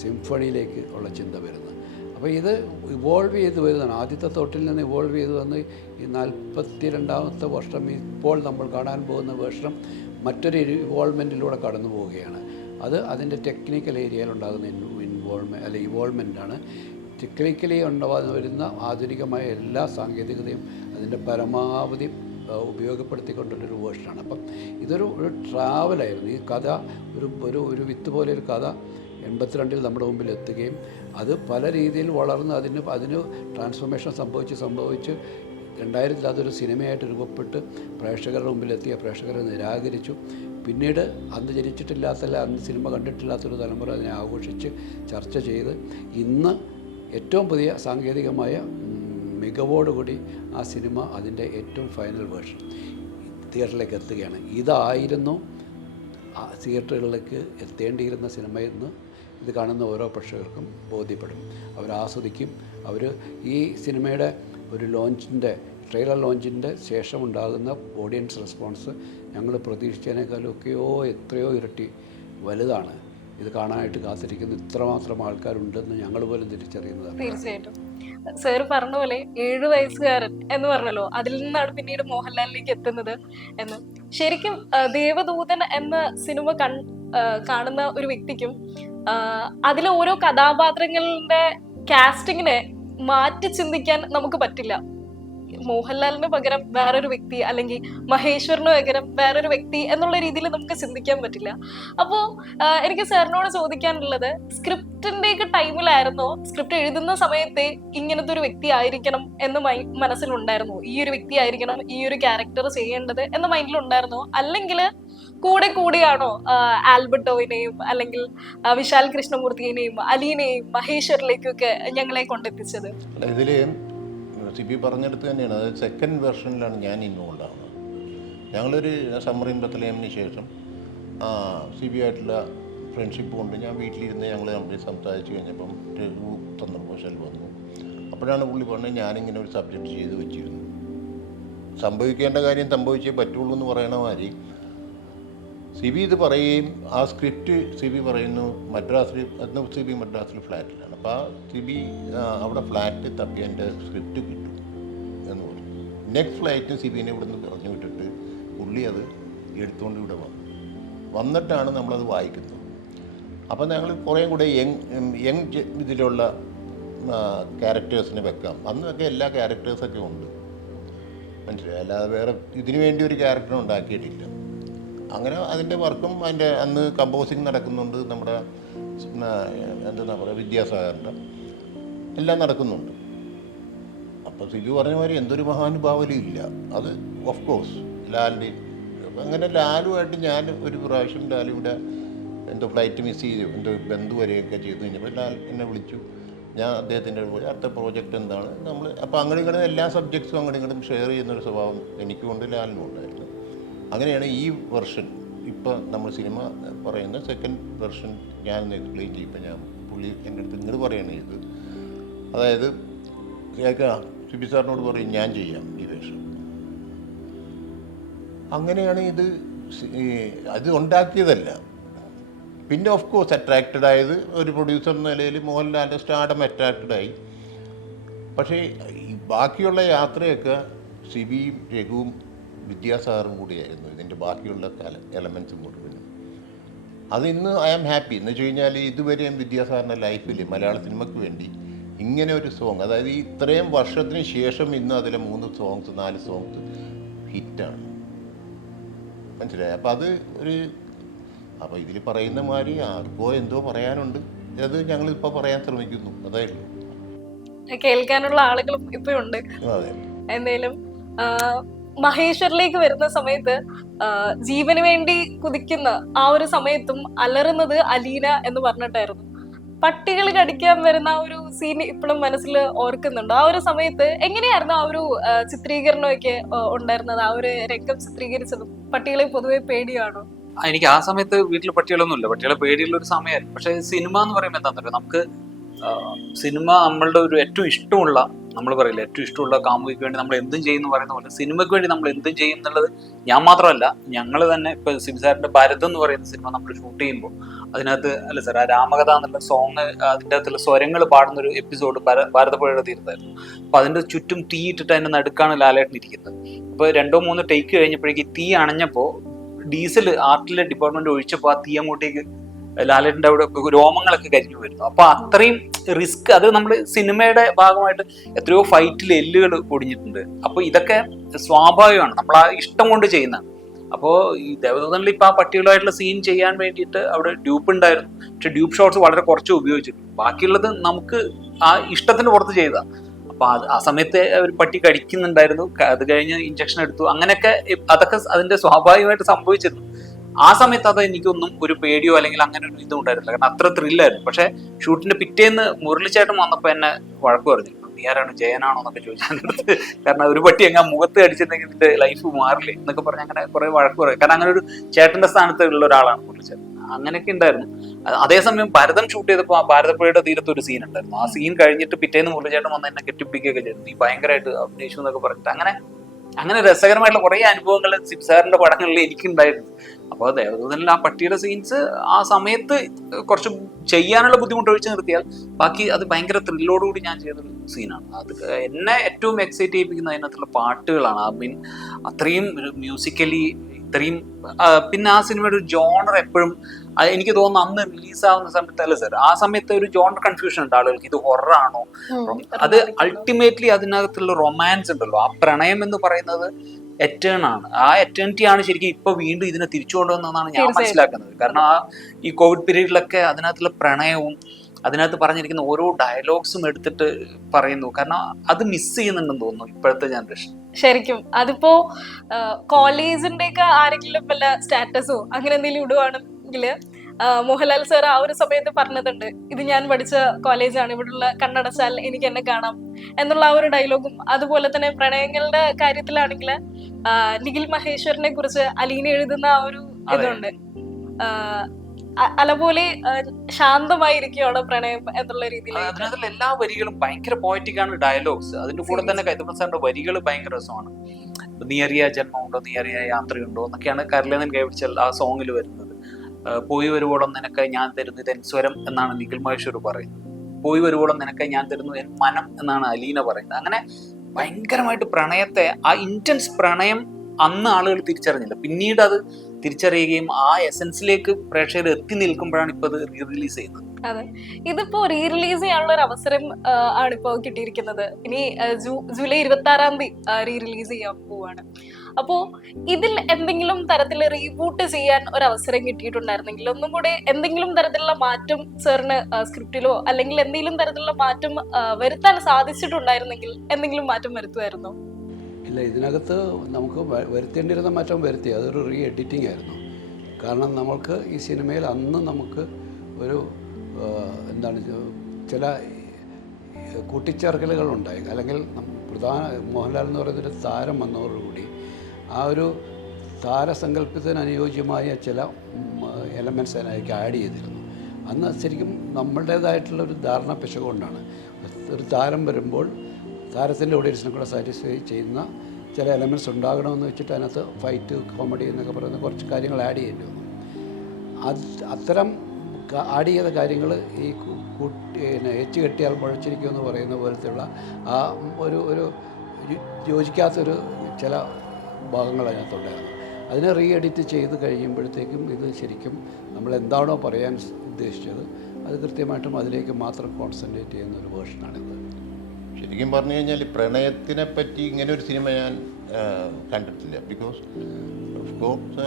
സിംഫണിയിലേക്ക് ഉള്ള ചിന്ത വരുന്നത്. അപ്പോൾ ഇത് ഇവോൾവ് ചെയ്ത് വരുന്നതാണ്. ആദ്യത്തെ തോട്ടിൽ നിന്ന് ഇവോൾവ് ചെയ്ത് വന്ന് ഈ 42ാമത്തെ വർഷം ഇപ്പോൾ നമ്മൾ കാണാൻ പോകുന്ന വർഷം മറ്റൊരു ഇവോൾവ്മെൻറ്റിലൂടെ കടന്നു പോവുകയാണ്. അത് അതിൻ്റെ ടെക്നിക്കൽ ഏരിയയിലുണ്ടാകുന്ന ഇവോൾവ്മെൻറ്റാണ്. ടെക്നിക്കലി വരുന്ന ആധുനികമായ എല്ലാ സാങ്കേതികതയും അതിൻ്റെ പരമാവധി ഉപയോഗപ്പെടുത്തിക്കൊണ്ടുള്ളൊരു വേർഷനാണ്. അപ്പം ഇതൊരു ട്രാവലായിരുന്നു. ഈ കഥ ഒരു വിത്ത് പോലെ ഒരു കഥ 82 നമ്മുടെ മുമ്പിൽ എത്തുകയും അത് പല രീതിയിൽ വളർന്ന് അതിന് ട്രാൻസ്ഫോർമേഷൻ സംഭവിച്ച് 2000 അതൊരു സിനിമയായിട്ട് രൂപപ്പെട്ട് പ്രേക്ഷകരുടെ മുമ്പിലെത്തിയ പ്രേക്ഷകരെ നിരാകരിച്ചു. പിന്നീട് അന്ന് അന്ന് സിനിമ കണ്ടിട്ടില്ലാത്തൊരു തലമുറ അതിനെ ആഘോഷിച്ച് ചർച്ച ചെയ്ത് ഇന്ന് ഏറ്റവും പുതിയ സാങ്കേതികമായ മികവോടുകൂടി ആ സിനിമ അതിൻ്റെ ഏറ്റവും ഫൈനൽ വേർഷൻ തിയേറ്ററിലേക്ക് എത്തുകയാണ്. ഇതായിരുന്നു തിയേറ്ററുകളിലേക്ക് എത്തേണ്ടിയിരുന്ന സിനിമയെന്ന് ഇത് കാണുന്ന ഓരോ പ്രേക്ഷകർക്കും ബോധ്യപ്പെടും. അവർ ആസ്വദിക്കും. അവർ ഈ സിനിമയുടെ ഒരു ട്രെയിലർ ലോഞ്ചിൻ്റെ ശേഷമുണ്ടാകുന്ന ഓഡിയൻസ് റെസ്പോൺസ് ഞങ്ങൾ പ്രതീക്ഷിച്ചതിനേക്കാളും എത്രയോ ഇരട്ടി വലുതാണ്. ഇത് കാണാനായിട്ട് കാത്തിരിക്കുന്ന ഇത്രമാത്രം ആൾക്കാരുണ്ടെന്ന് ഞങ്ങൾ പോലും തിരിച്ചറിയുന്നതാണ്. തീർച്ചയായിട്ടും സാർ പറഞ്ഞ പോലെ 7 വയസ്സുകാരൻ എന്ന് പറഞ്ഞല്ലോ, അതിൽ നിന്നാണ് പിന്നീട് മോഹൻലാലിലേക്ക് എത്തുന്നത് എന്ന്. ശരിക്കും ദേവദൂതൻ എന്ന സിനിമ കാണുന്ന ഒരു വ്യക്തിക്കും അതിലെ ഓരോ കഥാപാത്രങ്ങളുടെ കാസ്റ്റിങ്ങിനെ മാറ്റി ചിന്തിക്കാൻ നമുക്ക് പറ്റില്ല. മോഹൻലാലിന് പകരം വേറൊരു വ്യക്തി, അല്ലെങ്കിൽ മഹേശ്വറിന് പകരം വേറൊരു വ്യക്തി എന്നുള്ള രീതിയിൽ നമുക്ക് ചിന്തിക്കാൻ പറ്റില്ല. അപ്പോൾ എനിക്ക് സാറിനോട് ചോദിക്കാനുള്ളത്, സ്ക്രിപ്റ്റിന്റെയൊക്കെ ടൈമിലായിരുന്നോ, സ്ക്രിപ്റ്റ് എഴുതുന്ന സമയത്തെ ഇങ്ങനത്തെ ഒരു വ്യക്തി ആയിരിക്കണം എന്ന് മനസ്സിലുണ്ടായിരുന്നോ? ഈ ഒരു വ്യക്തി ആയിരിക്കണം ഈ ഒരു ക്യാരക്ടർ ചെയ്യേണ്ടത് എന്ന മൈൻഡിലുണ്ടായിരുന്നോ? അല്ലെങ്കിൽ കൂടെയാണോ ആൽബർട്ടോവിനെയും അല്ലെങ്കിൽ വിശാൽ കൃഷ്ണമൂർത്തിനെയും അലീനെയും മഹേശ്വറിലേക്കും ഒക്കെ ഞങ്ങളെ കൊണ്ടെത്തിച്ചത്? ഇതില് സിബി പറഞ്ഞെടുത്ത് തന്നെയാണ്. അതായത് സെക്കൻഡ് വെർഷനിലാണ് ഞാൻ ഇൻവോൾവ് ആവുന്നത്. ഞങ്ങളൊരു സമ്മറിൻ ബത്തലേമിന് ശേഷം സിബി ആയിട്ടുള്ള ഫ്രണ്ട്ഷിപ്പ് കൊണ്ട് ഞാൻ വീട്ടിലിരുന്ന് ഞങ്ങൾ തമ്മിൽ സംസാരിച്ച് കഴിഞ്ഞപ്പം ഒരു സന്ദർഭവശാൽ വന്നു. അപ്പോഴാണ് പുള്ളി പറഞ്ഞത് ഞാനിങ്ങനെ ഒരു സബ്ജക്റ്റ് ചെയ്ത് വെച്ചിരുന്നു, സംഭവിക്കേണ്ട കാര്യം സംഭവിച്ചേ പറ്റുള്ളൂ എന്ന് പറയണ മാതിരി സിബി ഇത് പറയുകയും ആ സ്ക്രിപ്റ്റ് സിബി പറയുന്നു സിബി മദ്രാസിൽ ഫ്ലാറ്റിലാണ്. അപ്പോൾ ആ സിബി അവിടെ ഫ്ലാറ്റ് തപ്പി എൻ്റെ സ്ക്രിപ്റ്റ് കിട്ടും എന്ന് പറഞ്ഞു. നെക്സ്റ്റ് ഫ്ലൈറ്റിന് സിബിനെ ഇവിടെ നിന്ന് പറഞ്ഞു വിട്ടിട്ട് പുള്ളി അത് എടുത്തുകൊണ്ട് ഇവിടെ വന്നിട്ടാണ് നമ്മളത് വായിക്കുന്നത്. അപ്പോൾ ഞങ്ങൾ കുറേ കൂടെ യങ് ഇതിലുള്ള ക്യാരക്ടേഴ്സിനെ വെക്കാം. അന്നൊക്കെ എല്ലാ ക്യാരക്ടേഴ്സൊക്കെ ഉണ്ട്, മനസ്സിലായി. അല്ലാതെ വേറെ ഇതിനു വേണ്ടി ഒരു ക്യാരക്ടർ ഉണ്ടാക്കിയിട്ടില്ല. അങ്ങനെ അതിൻ്റെ വർക്കും അന്ന് കമ്പോസിങ് നടക്കുന്നുണ്ട്. നമ്മുടെ എന്താ പറയുക, വിദ്യാസാഗറിൻ്റെ എല്ലാം നടക്കുന്നുണ്ട്. അപ്പോൾ സിജു പറഞ്ഞ മാതിരി എന്തൊരു മഹാനുഭാവലും ഇല്ല. അത് ഓഫ് കോഴ്സ് ലാലിൻ്റെ അങ്ങനെ ലാലുമായിട്ട് ഞാൻ ഒരു പ്രാവശ്യം ലാലിവിടെ എന്തോ ഫ്ലൈറ്റ് മിസ് ചെയ്തു, എന്തോ ബന്ധു വരെയൊക്കെ ചെയ്തു കഴിഞ്ഞപ്പോൾ ലാൽ എന്നെ വിളിച്ചു. ഞാൻ അദ്ദേഹത്തിൻ്റെ പോയി അടുത്ത പ്രോജക്റ്റ് എന്താണ് നമ്മൾ അപ്പോൾ അങ്ങോട്ടും എല്ലാ സബ്ജക്ട്സും അങ്ങോട്ടും ഷെയർ ചെയ്യുന്നൊരു സ്വഭാവം എനിക്കുണ്ട്, ലാലിനും ഉണ്ടായിരുന്നു. അങ്ങനെയാണ് ഈ വെർഷൻ ഇപ്പോൾ നമ്മൾ സിനിമ പറയുന്ന സെക്കൻഡ് വെർഷൻ ഞാനൊന്ന് എക്സ്പ്ലെയിൻ ചെയ്യും. ഇപ്പം പുള്ളി എൻ്റെ അടുത്ത് ഇങ്ങോട്ട് പറയുകയാണ് ഇത്, അതായത് കേൾക്കാം സിബി സാറിനോട് പറയും ഞാൻ ചെയ്യാം ഈ വേഷം. അങ്ങനെയാണ് അത് ഉണ്ടാക്കിയതല്ല. പിന്നെ ഓഫ് കോഴ്സ് അട്രാക്റ്റഡ് ആയത് ഒരു പ്രൊഡ്യൂസർ എന്ന നിലയിൽ മോഹൻലാലിൻ്റെ സ്റ്റാർഡം അട്രാക്റ്റഡായി. പക്ഷേ ഈ ബാക്കിയുള്ള യാത്രയൊക്കെ സിബിയും രഘുവും വിദ്യാസാഗറും കൂടിയായിരുന്നു ഇതിൻ്റെ ബാക്കിയുള്ള എലമെൻസും മുഴുവനും. അത് ഇന്ന് ഐ ആം ഹാപ്പി എന്ന് വെച്ച് കഴിഞ്ഞാൽ ഇതുവരെയും വിദ്യാസാഗറിൻ്റെ ലൈഫിൽ മലയാള സിനിമയ്ക്ക് വേണ്ടി ഇങ്ങനെ ഒരു സോങ്, അതായത് ഇത്രയും വർഷത്തിന് ശേഷം ഇന്ന് അതിലെ 3 സോങ്സ് 4 സോങ്സ് ഹിറ്റാണ്, മനസ്സിലായി. അപ്പോൾ അത് അപ്പോൾ ഇതിൽ പറയുന്ന മാതിരി ആർക്കോ എന്തോ പറയാനുണ്ട്, അത് ഞങ്ങളിപ്പോൾ പറയാൻ ശ്രമിക്കുന്നു, അതായിരുന്നു. കേൾക്കാനുള്ള ആളുകളും ഇപ്പോഴുണ്ട്. അതെ. എന്തായാലും മഹേശ്വറിലേക്ക് വരുന്ന സമയത്ത് ജീവന് വേണ്ടി കുതിക്കുന്ന ആ ഒരു സമയത്തും അലറുന്നത് അലീന എന്ന് പറഞ്ഞിട്ടായിരുന്നു. പട്ടികൾ കടിക്കാൻ വരുന്ന ആ ഒരു സീൻ ഇപ്പോഴും മനസ്സിൽ ഓർക്കുന്നുണ്ട്. ആ ഒരു സമയത്ത് എങ്ങനെയായിരുന്നു ആ ഒരു ചിത്രീകരണമൊക്കെ ഉണ്ടായിരുന്നത്? ആ ഒരു രംഗം ചിത്രീകരിച്ചതും പട്ടികളെ പൊതുവെ പേടിയാണോ? എനിക്ക് ആ സമയത്ത് വീട്ടിൽ പട്ടികളൊന്നുമില്ല, പട്ടികളെ പേടിയുള്ള ഒരു സമയമായിരുന്നു. പക്ഷെ സിനിമ എന്ന് പറയുമ്പോൾ എന്താണെന്ന് പറയുക, നമുക്ക് സിനിമ നമ്മളുടെ ഒരു ഏറ്റവും ഇഷ്ടമുള്ള, നമ്മൾ പറയില്ല ഏറ്റവും ഇഷ്ടമുള്ള കാമുകിക്ക് വേണ്ടി നമ്മൾ എന്തും ചെയ്യുന്ന പറയുന്ന പോലെ സിനിമയ്ക്ക് വേണ്ടി നമ്മൾ എന്തും ചെയ്യും എന്നുള്ളത് ഞാൻ മാത്രമല്ല, ഞങ്ങൾ തന്നെ ഇപ്പൊ സിബിസാറിന്റെ ഭാരതം എന്ന് പറയുന്ന സിനിമ നമ്മൾ ഷൂട്ട് ചെയ്യുമ്പോൾ അതിനകത്ത് അല്ല സാർ ആ രാമകഥ എന്നുള്ള സോങ് അതിൻ്റെ അകത്തുള്ള സ്വരങ്ങൾ പാടുന്ന ഒരു എപ്പിസോഡ് ഭാരതപ്പുഴയുടെ തീർത്തായിരുന്നു. അപ്പൊ അതിന്റെ ചുറ്റും തീ ഇട്ടിട്ട് അതിന്റെ നടുക്കാണ് ലാലേട്ടൻ ഇരിക്കുന്നത്. അപ്പൊ 2-3 ടേക്ക് കഴിഞ്ഞപ്പോഴേക്ക് തീ അണഞ്ഞപ്പോ ഡീസൽ ആർട്ടിലെ ഡിപ്പാർട്ട്മെന്റ് ഒഴിച്ചപ്പോൾ ആ തീ അങ്ങോട്ടേക്ക് ലാലേട്ടൻ്റെ അവിടെ രോമങ്ങളൊക്കെ കരിഞ്ഞു വരുന്നു. അപ്പൊ അത്രയും റിസ്ക്, അത് നമ്മൾ സിനിമയുടെ ഭാഗമായിട്ട് എത്രയോ ഫൈറ്റിൽ എല്ലുകൾ പൊടിഞ്ഞിട്ടുണ്ട്. അപ്പൊ ഇതൊക്കെ സ്വാഭാവികമാണ്, നമ്മൾ ആ ഇഷ്ടം കൊണ്ട് ചെയ്യുന്നതാണ്. അപ്പോൾ ഈ ദേവദൂതനിൽ ഇപ്പൊ ആ പട്ടികളായിട്ടുള്ള സീൻ ചെയ്യാൻ വേണ്ടിയിട്ട് അവിടെ ഡ്യൂപ്പ് ഉണ്ടായിരുന്നു, പക്ഷെ ഡ്യൂപ്പ് ഷോട്ട്സ് വളരെ കുറച്ച് ഉപയോഗിച്ചിട്ടുണ്ട്. ബാക്കിയുള്ളത് നമുക്ക് ആ ഇഷ്ടത്തിന് പുറത്ത് ചെയ്താ. അപ്പൊ ആ സമയത്ത് ഒരു പട്ടി കടിക്കുന്നുണ്ടായിരുന്നു, അത് കഴിഞ്ഞ് ഇഞ്ചക്ഷൻ എടുത്തു, അങ്ങനെയൊക്കെ അതൊക്കെ അതിന്റെ സ്വാഭാവികമായിട്ട് സംഭവിച്ചിരുന്നു. ആ സമയത്ത് അത് എനിക്കൊന്നും ഒരു പേടിയോ അല്ലെങ്കിൽ അങ്ങനെ ഒരു ഇതും ഉണ്ടായിരുന്നില്ല, കാരണം അത്ര ത്രില്ലായിരുന്നു. പക്ഷെ ഷൂട്ടിന്റെ പിറ്റേന്ന് മുരളിച്ചേട്ടൻ വന്നപ്പോ എന്നെ വഴക്ക് പറഞ്ഞു, നീ ആരാണ് ജയനാണോ എന്നൊക്കെ ചോദിച്ചാൽ, കാരണം ഒരു പട്ടി എങ്ങനെ മുഖത്ത് കടിച്ചിട്ടുണ്ടെങ്കിൽ നിന്റെ ലൈഫ് മാറില്ലേ എന്നൊക്കെ പറഞ്ഞ് അങ്ങനെ കുറെ വഴക്ക് പറയും. കാരണം അങ്ങനെ ഒരു ചേട്ടന്റെ സ്ഥാനത്ത് ഉള്ള ഒരാളാണ് മുരളിച്ചേട്ടൻ. അങ്ങനെയൊക്കെ ഉണ്ടായിരുന്നു. അതേസമയം ഭരതം ഷൂട്ട് ചെയ്തപ്പോൾ ആ ഭാരതപ്പുഴയുടെ തീരത്ത് ഒരു സീൻ ഉണ്ടായിരുന്നു. ആ സീൻ കഴിഞ്ഞിട്ട് പിറ്റേന്ന് മുരളിച്ചേട്ടൻ വന്ന് എന്നെ കെട്ടിപ്പിക്കുകയൊക്കെ ചെയ്തു, നീ ഭയങ്കരമായിട്ട് അഭിനയിച്ചു എന്നൊക്കെ പറഞ്ഞിട്ട്. അങ്ങനെ രസകരമായിട്ടുള്ള കുറെ അനുഭവങ്ങൾ സിബ് പടങ്ങളിൽ എനിക്കുണ്ടായിരുന്നു. അപ്പോൾ ദേവദൂതനിൽ ആ പട്ടിയുടെ സീൻസ് ആ സമയത്ത് കുറച്ച് ചെയ്യാനുള്ള ബുദ്ധിമുട്ട് ഒഴിച്ച് നിർത്തിയാൽ ബാക്കി അത് ഭയങ്കര ത്രില്ലോടുകൂടി ഞാൻ ചെയ്തൊരു സീനാണ്. അത് എന്നെ ഏറ്റവും എക്സൈറ്റ് ചെയ്യിപ്പിക്കുന്ന അതിനകത്തുള്ള പാട്ടുകളാണ്. ഐ മീൻ അത്രയും ഒരു മ്യൂസിക്കലി ഇത്രയും പിന്നെ ആ സിനിമയുടെ ഒരു ജോണർ എപ്പോഴും എനിക്ക് തോന്നുന്നു അന്ന് റിലീസാവുന്ന സമയത്തല്ല സാർ, ആ സമയത്ത് ഒരു ജോണർ കൺഫ്യൂഷൻ ഉണ്ട് ആളുകൾക്ക്, ഇത് ഹൊററാണോ. അത് അൾട്ടിമേറ്റ്ലി അതിനകത്തുള്ള റൊമാൻസ് ഉണ്ടല്ലോ, ആ പ്രണയം എന്ന് പറയുന്നത് എറ്റേൺ ആണ്. ആ എറ്റേണിറ്റി ആണ് ശരിക്കും ഇപ്പൊ വീണ്ടും ഇതിനെ തിരിച്ചു കൊണ്ടുവന്നതെന്നാണ് ഞാൻ മനസ്സിലാക്കുന്നത്. കാരണം ആ ഈ കോവിഡ് പീരീഡിലൊക്കെ അതിനകത്തുള്ള പ്രണയവും അതിനകത്ത് പറഞ്ഞിരിക്കുന്ന ഓരോ ഡയലോഗ്സും എടുത്തിട്ട് പറയുന്നു. കാരണം അത് മിസ് ചെയ്യുന്നുണ്ടെന്ന് തോന്നുന്നു ഇപ്പോഴത്തെ ജനറേഷൻ. ശരിക്കും അതിപ്പോ കോളേജിന്റെ ഒക്കെ ആരെങ്കിലും വല്ല സ്റ്റാറ്റസോ അങ്ങനെ എന്തെങ്കിലും ഇടുവാണെങ്കിൽ മോഹൻലാൽ സാർ ആ ഒരു സമയത്ത് പറഞ്ഞതുണ്ട്, ഇത് ഞാൻ പഠിച്ച കോളേജാണ്, ഇവിടെയുള്ള കണ്ണടച്ചാൽ എനിക്ക് എന്നെ കാണാം എന്നുള്ള ആ ഒരു ഡയലോഗും. അതുപോലെ തന്നെ പ്രണയങ്ങളുടെ കാര്യത്തിലാണെങ്കിൽ നിഖിൽ മഹേശ്വരനെ കുറിച്ച് അലീന എഴുതുന്ന ആ ഒരു ഇതുണ്ട്, അലപോലെ ശാന്തമായിരിക്കുകയാണ് പ്രണയം എന്നുള്ള രീതിയിൽ. അതിനകത്തുള്ള എല്ലാ വരികളും ഭയങ്കര പോയറ്റിക് ആണ്, ഡയലോഗ്സ്. അതിന്റെ കൂടെ തന്നെ കൈതപ്രസാദ് സാറിന്റെ വരികൾ ഭയങ്കര രസമാണ്. നീ അറിയ ജന്മമുണ്ടോ, നീ അറിയ യാത്രയുണ്ടോ എന്നൊക്കെയാണ് കരളേനൻ കൈപിടിച്ച ആ സോങ്ങിൽ വരുന്നത്. പോയി വരുവോളം നിനക്ക് ഞാൻ തരുന്നു ഇത് സ്വരം എന്നാണ് നിഖിൽ മഹേശ്വർ പറയുന്നത്. പോയി വരുവോളം നിനക്ക് ഞാൻ തരുന്നു എൻ മനം എന്നാണ് അലീന പറയുന്നത്. അങ്ങനെ ഭയങ്കരമായിട്ട് പ്രണയത്തെ, ആ ഇന്റൻസ് പ്രണയം അന്ന് ആളുകൾ തിരിച്ചറിഞ്ഞില്ല, പിന്നീട് അത് തിരിച്ചറിയുകയും ആ എസൻസിലേക്ക് പ്രേക്ഷകർ എത്തി നിൽക്കുമ്പോഴാണ് ഇപ്പൊ അത് റീ റിലീസ് ചെയ്യുന്നത്. അതെ, ഇതിപ്പോ റീ റിലീസ് ചെയ്യാനുള്ള ഒരു അവസരം ആണ് ഇപ്പോ കിട്ടിയിരിക്കുന്നത്. ഇനി ജൂലൈ 26 റീ റിലീസ് ചെയ്യാൻ പോവാണ്. അപ്പോ ഇതിൽ എന്തെങ്കിലും തരത്തിൽ റീബൂട്ട് ചെയ്യാൻ ഒരു അവസരം കിട്ടിയിട്ടുണ്ടായിരുന്നെങ്കിൽ, ഒന്നും കൂടെ എന്തെങ്കിലും തരത്തിലുള്ള മാറ്റം സാറിന് സ്ക്രിപ്റ്റിലോ അല്ലെങ്കിൽ എന്തെങ്കിലും തരത്തിലുള്ള മാറ്റം വരുത്താൻ സാധിച്ചിട്ടുണ്ടായിരുന്നെങ്കിൽ എന്തെങ്കിലും മാറ്റം വരുത്തുമായിരുന്നോ? ഇല്ല, ഇതിനകത്ത് നമുക്ക് വരുത്തേണ്ടിയിരുന്ന മാറ്റം വരുത്തി. അതൊരു റീ എഡിറ്റിംഗ് ആയിരുന്നു. കാരണം നമ്മൾക്ക് ഈ സിനിമയിൽ അന്ന് നമുക്ക് ഒരു എന്താണ് ചില കൂട്ടിച്ചേർക്കലുകളുണ്ടായി. അല്ലെങ്കിൽ പ്രധാന മോഹൻലാൽ എന്ന് പറയുന്നൊരു താരം വന്നതോടുകൂടി ആ ഒരു താരസങ്കല്പത്തിന് അനുയോജ്യമായ ചില എലമെൻറ്റ്സ് അതിലേക്ക് ആഡ് ചെയ്തിരുന്നു. അന്ന് ശരിക്കും നമ്മളുടേതായിട്ടുള്ളൊരു ധാരണ പിശകുകൊണ്ടാണ്. ഒരു താരം വരുമ്പോൾ താരത്തിൻ്റെ ഓഡിയൻസിനെ കൂടെ സാറ്റിസ്ഫൈ ചെയ്യുന്ന ചില എലമെൻറ്റ്സ് ഉണ്ടാകണമെന്ന് വെച്ചിട്ട് അതിനകത്ത് ഫൈറ്റ്, കോമഡി എന്നൊക്കെ പറയുന്ന കുറച്ച് കാര്യങ്ങൾ ആഡ് ചെയ്യേണ്ടി വന്നു. അത്തരം ആഡ് ചെയ്ത കാര്യങ്ങൾ ഈ എച്ച് കെട്ടിയാൽ മുഴച്ചിരിക്കുമെന്ന് പറയുന്ന പോലത്തെയുള്ള ആ ഒരു യോജിക്കാത്തൊരു ചില ഭാഗങ്ങൾ അതിനകത്തുണ്ടായിരുന്നു. അതിനെ റീ എഡിറ്റ് ചെയ്ത് കഴിയുമ്പോഴത്തേക്കും ഇത് ശരിക്കും നമ്മൾ എന്താണോ പറയാൻ ഉദ്ദേശിച്ചത് അത് കൃത്യമായിട്ടും അതിലേക്ക് മാത്രം കോൺസെൻട്രേറ്റ് ചെയ്യുന്ന ഒരു വേർഷനാണിത്. ശരിക്കും പറഞ്ഞു കഴിഞ്ഞാൽ പ്രണയത്തിനെ പറ്റി ഇങ്ങനെ ഒരു സിനിമ ഞാൻ കണ്ടിട്ടില്ല. ബിക്കോസ് ഓഫ് കോഴ്സ്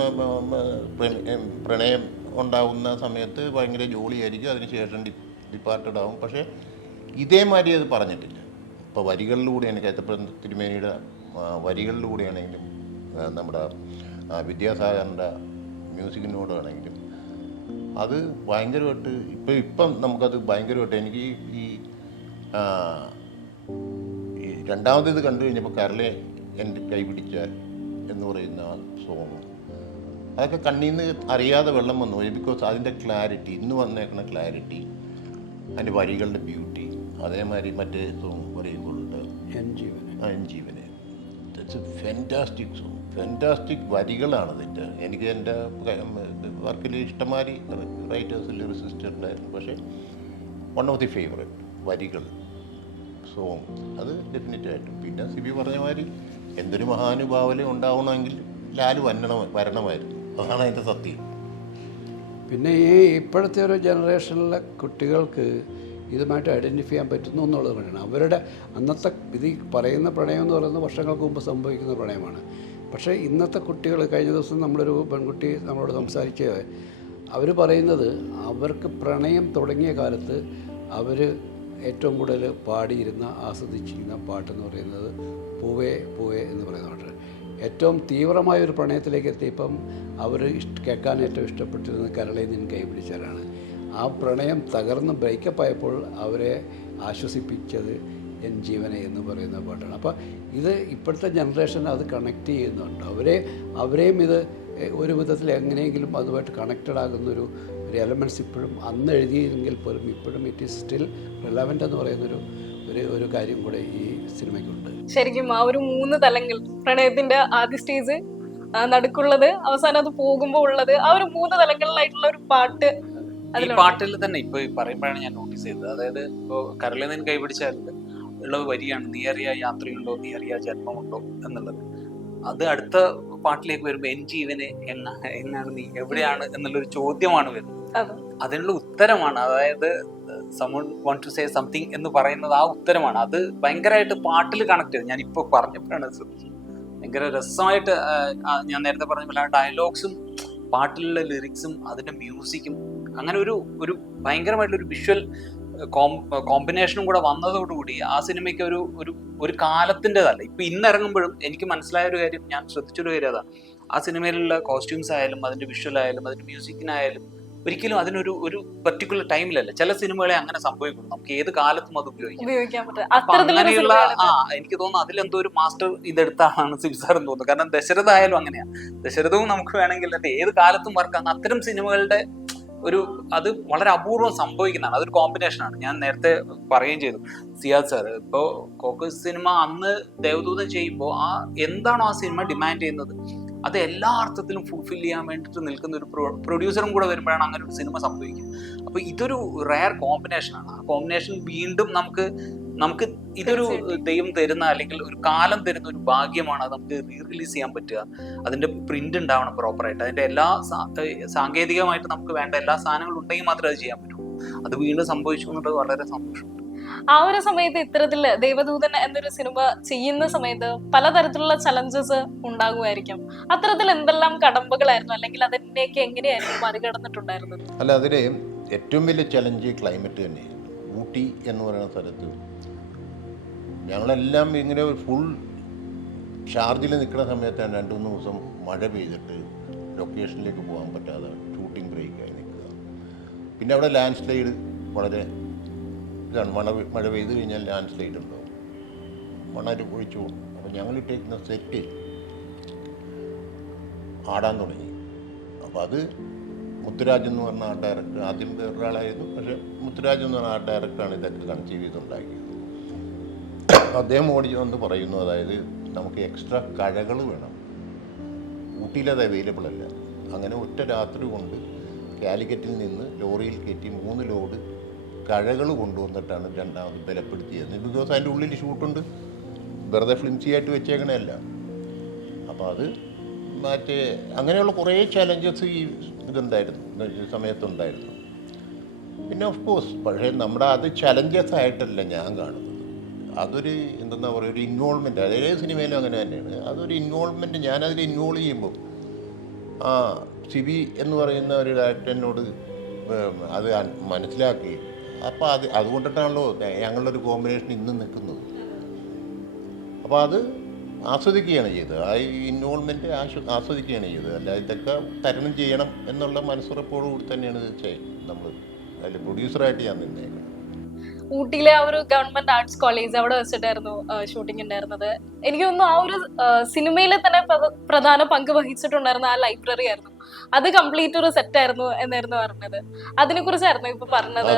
പ്രണയം ഉണ്ടാകുന്ന സമയത്ത് ഭയങ്കര ജോളിയായിരിക്കും, അതിനുശേഷം ഡിപ്പാർട്ടഡ് ആവും. പക്ഷേ ഇതേമാതിരി അത് പറഞ്ഞിട്ടില്ല. ഇപ്പോൾ വരികളിലൂടെയാണ് കൈതപ്രം തിരുമേനിയുടെ വരികളിലൂടെയാണെങ്കിലും നമ്മുടെ വിദ്യാസാഗറിൻ്റെ മ്യൂസിക്കിനോടാണെങ്കിലും അത് ഭയങ്കരമായിട്ട് ഇപ്പം നമുക്കത് ഭയങ്കരമായിട്ട് എനിക്ക് ഈ രണ്ടാമത്തേത് കണ്ടു കഴിഞ്ഞപ്പോൾ കരളെ എൻ്റെ കൈ പിടിച്ചാൽ എന്ന് പറയുന്ന ആ സോങ്, അതൊക്കെ കണ്ണീന്ന് അറിയാതെ വെള്ളം വന്നു പോയി. ബിക്കോസ് അതിൻ്റെ ക്ലാരിറ്റി, ഇന്ന് വന്നേക്കുന്ന ക്ലാരിറ്റി, അതിൻ്റെ വരികളുടെ ബ്യൂട്ടി, അതേമാതിരി മറ്റേ സോങ് പറയുമ്പോഴുണ്ട് എൻ ജീവന്. It's A fantastic song, fantastic വരികളാണ് അതിൻ്റെ. എനിക്ക് എൻ്റെ വർക്കിൽ ഇഷ്ടംമാതിരി റൈറ്റേഴ്സ് ലിറിസിസ്റ്റ് ഉണ്ടായിരുന്നു. പക്ഷേ വൺ ഓഫ് ദി ഫേവറേറ്റ് വരികൾ സോങ് അത് ഡെഫിനറ്റായിട്ടും. പിന്നെ സിബി പറഞ്ഞ മാതിരി എന്തൊരു മഹാനുഭാവന ഉണ്ടാവണമെങ്കിൽ ലാല് വരണമായിരുന്നു. അതാണ് അതിൻ്റെ സത്യം. പിന്നെ ഈ ഇപ്പോഴത്തെ ഒരു ജനറേഷനിലെ കുട്ടികൾക്ക് ഇതുമായിട്ട് ഐഡൻറ്റിഫൈ ചെയ്യാൻ പറ്റുന്നു എന്നുള്ളത് വേണം. അവരുടെ അന്നത്തെ ഇത് പറയുന്ന പ്രണയം എന്ന് പറയുന്നത് വർഷങ്ങൾക്ക് മുമ്പ് സംഭവിക്കുന്ന പ്രണയമാണ്. പക്ഷേ ഇന്നത്തെ കുട്ടികൾ, കഴിഞ്ഞ ദിവസം നമ്മളൊരു പെൺകുട്ടി നമ്മളോട് സംസാരിച്ച് അവർ പറയുന്നത് അവർക്ക് പ്രണയം തുടങ്ങിയ കാലത്ത് അവർ ഏറ്റവും കൂടുതൽ പാടിയിരുന്ന ആസ്വദിച്ചിരുന്ന പാട്ടെന്ന് പറയുന്നത് പൂവേ പൂവേ എന്ന് പറയുന്ന പാട്ട്. ഏറ്റവും തീവ്രമായൊരു പ്രണയത്തിലേക്ക് എത്തിയപ്പം അവർ കേൾക്കാൻ ഏറ്റവും ഇഷ്ടപ്പെട്ടിരുന്നത് കരളെ നിൻ കൈ പിടിച്ചാലാണ്. ആ പ്രണയം തകർന്ന് ബ്രേക്കപ്പ് ആയപ്പോൾ അവരെ ആശ്വസിപ്പിച്ചത് എൻ ജീവനെ എന്ന് പറയുന്ന പാട്ടാണ്. അപ്പോൾ ഇത് ഇപ്പോഴത്തെ ജനറേഷൻ അത് കണക്ട് ചെയ്യുന്നുണ്ട്. അവരെയും ഇത് ഒരു വിധത്തിൽ എങ്ങനെയെങ്കിലും അതുമായിട്ട് കണക്റ്റഡ് ആകുന്നൊരു എലമെൻറ്റ്സ് ഇപ്പോഴും അന്ന് എഴുതിയെങ്കിൽ പോലും ഇപ്പോഴും ഇറ്റ് ഈസ് സ്റ്റിൽ റിലവൻ്റ് എന്ന് പറയുന്നൊരു ഒരു കാര്യം കൂടെ ഈ സിനിമയ്ക്കുണ്ട്. ശരിക്കും ആ ഒരു 3 തലങ്ങൾ, പ്രണയത്തിന്റെ ആദ്യ സ്റ്റേജ്, നടുക്കുള്ളത്, അവസാനം അത് പോകുമ്പോൾ ഉള്ളത്, ആ ഒരു 3 തലങ്ങളിലായിട്ടുള്ള ഒരു പാട്ട് ഈ പാട്ടിൽ തന്നെ ഇപ്പൊ പറയുമ്പോഴാണ് ഞാൻ നോട്ടീസ് ചെയ്തത്. അതായത് ഇപ്പോ കരളിൽ നിന്ന് കൈപിടിച്ചാൽ ഉള്ള വരിയാണ് നീ അറിയാ യാത്രയുണ്ടോ, നീ അറിയാ ജന്മമുണ്ടോ എന്നുള്ളത്. അത് അടുത്ത പാട്ടിലേക്ക് വരുമ്പോ എൻ ജീവനെ എന്നാണ് നീ എവിടെയാണ് എന്നുള്ളൊരു ചോദ്യമാണ് വരുന്നത്. അതിനുള്ള ഉത്തരമാണ്, അതായത് someone want to say something എന്ന് പറയുന്നത് ആ ഉത്തരമാണ്. അത് ഭയങ്കരമായിട്ട് പാട്ടിൽ കണക്ട് ചെയ്ത് ഞാൻ ഇപ്പൊ പറഞ്ഞപ്പോഴാണ് ഭയങ്കര രസമായിട്ട്. ഞാൻ നേരത്തെ പറഞ്ഞ പോലെ ഡയലോഗ്സും പാട്ടിലുള്ള ലിറിക്സും അതിന്റെ മ്യൂസിക്കും അങ്ങനെ ഒരു ഭയങ്കരമായിട്ടുള്ളൊരു വിഷ്വൽ കോമ്പിനേഷനും കൂടെ വന്നതോടുകൂടി ആ സിനിമയ്ക്ക് ഒരു കാലത്തിൻ്റെതല്ല. ഇപ്പൊ ഇന്നിറങ്ങുമ്പോഴും എനിക്ക് മനസ്സിലായ ഒരു കാര്യം, ഞാൻ ശ്രദ്ധിച്ചൊരു കാര്യം അതാണ്, ആ സിനിമയിലുള്ള കോസ്റ്റ്യൂംസ് ആയാലും അതിന്റെ വിഷ്വൽ ആയാലും അതിന്റെ മ്യൂസിക്കിനായാലും ഒരിക്കലും അതിനൊരു പെർട്ടിക്കുലർ ടൈമിലല്ല. ചില സിനിമകളെ അങ്ങനെ സംഭവിക്കും, നമുക്ക് ഏത് കാലത്തും അത് ഉപയോഗിക്കാം. അങ്ങനെയുള്ള എനിക്ക് തോന്നുന്നു അതിലെന്തോ ഒരു മാസ്റ്റർ ഇതെടുത്താണ് സിബിസാർ എന്ന് തോന്നുന്നു. കാരണം ദശരഥ ആയാലും അങ്ങനെയാണ്. ദശരഥവും നമുക്ക് വേണമെങ്കിൽ ഏത് കാലത്തും വർക്കാണ്. അത്തരം സിനിമകളുടെ അത് വളരെ അപൂർവം സംഭവിക്കുന്നതാണ്. അതൊരു കോമ്പിനേഷനാണ്. ഞാൻ നേരത്തെ പറയുകയും ചെയ്തു, സിയാദ് സാർ ഇപ്പോൾ കോക്കസ് സിനിമ അന്ന് ദേവദൂതൻ ചെയ്യുമ്പോൾ എന്താണോ ആ സിനിമ ഡിമാൻഡ് ചെയ്യുന്നത് അത് എല്ലാ അർത്ഥത്തിലും ഫുൾഫിൽ ചെയ്യാൻ വേണ്ടിയിട്ട് നിൽക്കുന്ന ഒരു പ്രൊഡ്യൂസറും കൂടെ വരുമ്പോഴാണ് അങ്ങനെ ഒരു സിനിമ സംഭവിക്കുക. അപ്പോൾ ഇതൊരു റയർ കോമ്പിനേഷനാണ്. ആ കോമ്പിനേഷൻ വീണ്ടും നമുക്ക് ഇതൊരു ദൈവം തരുന്ന അല്ലെങ്കിൽ ഒരു കാലം തരുന്ന ഒരു ഭാഗ്യമാണ്. അത് നമുക്ക് റീ റിലീസ് ചെയ്യാൻ പറ്റുക, അതിന്റെ പ്രിന്റ് ഉണ്ടാവണം പ്രോപ്പറായിട്ട്, അതിന്റെ എല്ലാ സാങ്കേതികമായിട്ട് നമുക്ക് വേണ്ട എല്ലാ സാധനങ്ങളും ഉണ്ടെങ്കിൽ മാത്രമേ അത് ചെയ്യാൻ പറ്റൂ. അത് വീണ്ടും സംഭവിച്ചു എന്നുള്ളത് വളരെ സന്തോഷമുണ്ട്. ആ ഒരു സമയത്ത് ഇത്തരത്തില് ദേവദൂതൻ എന്നൊരു സിനിമ ചെയ്യുന്ന സമയത്ത് പലതരത്തിലുള്ള ചലഞ്ചസ് ഉണ്ടാകുമായിരിക്കും. അത്തരത്തിൽ എന്തെല്ലാം കടമ്പകളായിരുന്നു, അല്ലെങ്കിൽ അതിനെയൊക്കെ എങ്ങനെയായിരുന്നു മറികടന്നിട്ടുണ്ടായിരുന്നത്? അല്ല, അതിന് ഏറ്റവും വലിയ ചലഞ്ച് ക്ലൈമറ്റ് തന്നെയാണ്. ഊട്ടി എന്ന് പറയുന്ന സ്ഥലത്ത് ഞങ്ങളെല്ലാം ഇങ്ങനെ ഒരു ഫുൾ ചാർജിൽ നിൽക്കുന്ന സമയത്താണ് 2-3 ദിവസം മഴ പെയ്തിട്ട് ലൊക്കേഷനിലേക്ക് പോകാൻ പറ്റാതെ ഷൂട്ടിംഗ് ബ്രേക്കായി നിൽക്കുക. പിന്നെ അവിടെ ലാൻഡ് സ്ലൈഡ് വളരെ ഇതാണ്. മഴ പെയ്ത് കഴിഞ്ഞാൽ ലാൻഡ് സ്ലൈഡ് ഉണ്ടാവും, മണൽ ഒഴിച്ചു പോകും. അപ്പോൾ ഞങ്ങൾ ഇട്ടേക്കുന്ന സെറ്റ് ആടാൻ തുടങ്ങി. അപ്പോൾ അത് മുത്തുരാജ് എന്ന് പറഞ്ഞ ആ ഡയറക്ടർ, ആദ്യം വേറൊരാളായിരുന്നു, പക്ഷേ മുത്തുരാജ് എന്ന് പറഞ്ഞ ആ ഡയറക്ടറാണ് ഇതൊക്കെ കൺസീവ് ചെയ്തുണ്ടാക്കിയത്. അദ്ദേഹം ഓടി വന്ന് പറയുന്നു, അതായത് നമുക്ക് എക്സ്ട്രാ കഴകൾ വേണം, ഊട്ടിയിലത് അവൈലബിൾ അല്ല. അങ്ങനെ ഒറ്റ രാത്രി കൊണ്ട് കാലിക്കറ്റിൽ നിന്ന് ലോറിയിൽ കയറ്റി 3 ലോഡ് കഴകൾ കൊണ്ടുവന്നിട്ടാണ് രണ്ടാമത് ബലപ്പെടുത്തിയത്. ബിക്കോസ് അതിൻ്റെ ഉള്ളിൽ ഷൂട്ടുണ്ട്, വെറുതെ ഫ്ലിംസി ആയിട്ട് വെച്ചേക്കണല്ല. അപ്പോൾ അത് മറ്റേ അങ്ങനെയുള്ള കുറേ ചലഞ്ചസ് ഈ ഇതുണ്ടായിരുന്നു, സമയത്തുണ്ടായിരുന്നു. പിന്നെ ഓഫ് കോഴ്സ്, പക്ഷേ നമ്മുടെ അത് ചലഞ്ചസ് ആയിട്ടല്ല ഞാൻ കാണുന്നത്. അതൊരു എന്താ പറയുക, ഒരു ഇൻവോൾവ്മെൻറ്റ്. അതേ സിനിമയിലും അങ്ങനെ തന്നെയാണ്. അതൊരു ഇൻവോൾവ്മെൻറ്റ്. ഞാനതിൽ ഇൻവോൾവ് ചെയ്യുമ്പോൾ സിബി എന്ന് പറയുന്ന ഒരു ഡയറക്ടറിനോട് അത് മനസ്സിലാക്കി. അപ്പോൾ അതുകൊണ്ടിട്ടാണല്ലോ ഞങ്ങളുടെ ഒരു കോമ്പിനേഷൻ ഇന്നും നിൽക്കുന്നത്. അപ്പോൾ അത് ആസ്വദിക്കുകയാണ് ചെയ്തത്, ആ ഇൻവോൾവ്മെൻറ്റ് ആസ്വദിക്കുകയാണ് ചെയ്തത്. അല്ല ഇതൊക്കെ തരണം ചെയ്യണം എന്നുള്ള മനസ്സുറപ്പോടുകൂടി തന്നെയാണ് നമ്മൾ അതിൽ പ്രൊഡ്യൂസറായിട്ട് ഞാൻ നിന്നേക്കുന്നത്. ഊട്ടിയിലെ ആ ഒരു ഗവൺമെന്റ് ആർട്സ് കോളേജ്, അവിടെ വെച്ചിട്ടായിരുന്നു ഷൂട്ടിംഗ് ഉണ്ടായിരുന്നത്. എനിക്ക് തോന്നുന്നു ആ ഒരു സിനിമയിലെ തന്നെ പ്രധാന പങ്ക് വഹിച്ചിട്ടുണ്ടായിരുന്ന ആ ലൈബ്രറി ആയിരുന്നു. അത് കംപ്ലീറ്റ് ഒരു സെറ്റ് ആയിരുന്നു എന്നായിരുന്നു പറഞ്ഞത്. അതിനെ കുറിച്ചായിരുന്നു ഇപ്പൊ പറഞ്ഞത്,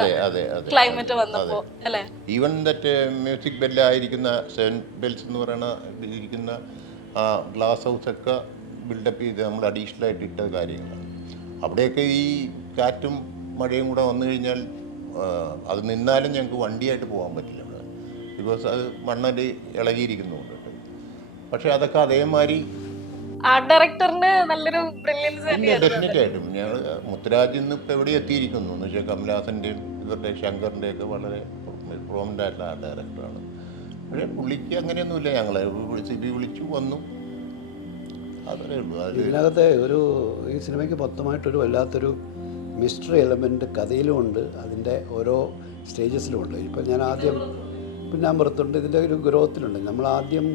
ക്ലൈമറ്റ് വന്നപ്പോ അല്ലേ? ഈവൻ ദറ്റ് മ്യൂസിക് ബെല്ലായിരിക്കുന്ന 7 ബെൽസ് എന്ന് പറയുന്ന ഇരിക്കുന്ന ആ ഗ്ലാസ് ഹൗസ് ഒക്കെ ബിൽഡപ്പ് ചെയ്ത് നമ്മൾ അഡീഷണൽ ആയിട്ട് ഇട്ട കാര്യങ്ങളാണ്. അവിടെയൊക്കെ ഈ കാറ്റും മഴയും കൂടെ വന്നു കഴിഞ്ഞാൽ അത് നിന്നാലും ഞങ്ങൾക്ക് വണ്ടിയായിട്ട് പോകാൻ പറ്റില്ല അവിടെ, ബിക്കോസ് അത് മണ്ണൽ ഇളകിയിരിക്കുന്നുണ്ട്. പക്ഷെ അതൊക്കെ അതേമാതിരി ആർട്ട് ഡയറക്ടറിന് നല്ലൊരു ബ്രില്യൻസ് ഡെഫിനറ്റ് ആയിട്ടും ഞങ്ങൾ മുത്തുരാജ് ഇന്ന് ഇപ്പോൾ എവിടെ എത്തിയിരിക്കുന്നു എന്ന് വെച്ചാൽ കമലഹാസൻ്റെയും ഇവരുടെ ശങ്കറിൻ്റെ ഒക്കെ വളരെ പ്രോമിനൻ്റ് ആയിട്ടുള്ള ആർട്ട് ഡയറക്ടറാണ്. പക്ഷേ പുള്ളിക്ക് അങ്ങനെയൊന്നുമില്ല, ഞങ്ങളെ സിബി വിളിച്ചു വന്നു, അതേ ഉള്ളൂ. ഇതിനകത്തെ ഈ സിനിമയ്ക്ക് മൊത്തമായിട്ടൊരു വല്ലാത്തൊരു മിസ്റ്ററി എലമെൻറ്റ് കഥയിലുമുണ്ട്, അതിൻ്റെ ഓരോ സ്റ്റേജസിലുമുണ്ട്. ഇപ്പം ഞാൻ ആദ്യം പിന്നാമ്പുറത്തുണ്ട്, ഇതിൻ്റെ ഒരു ഗ്രോത്തിലുണ്ട്. നമ്മളാദ്യം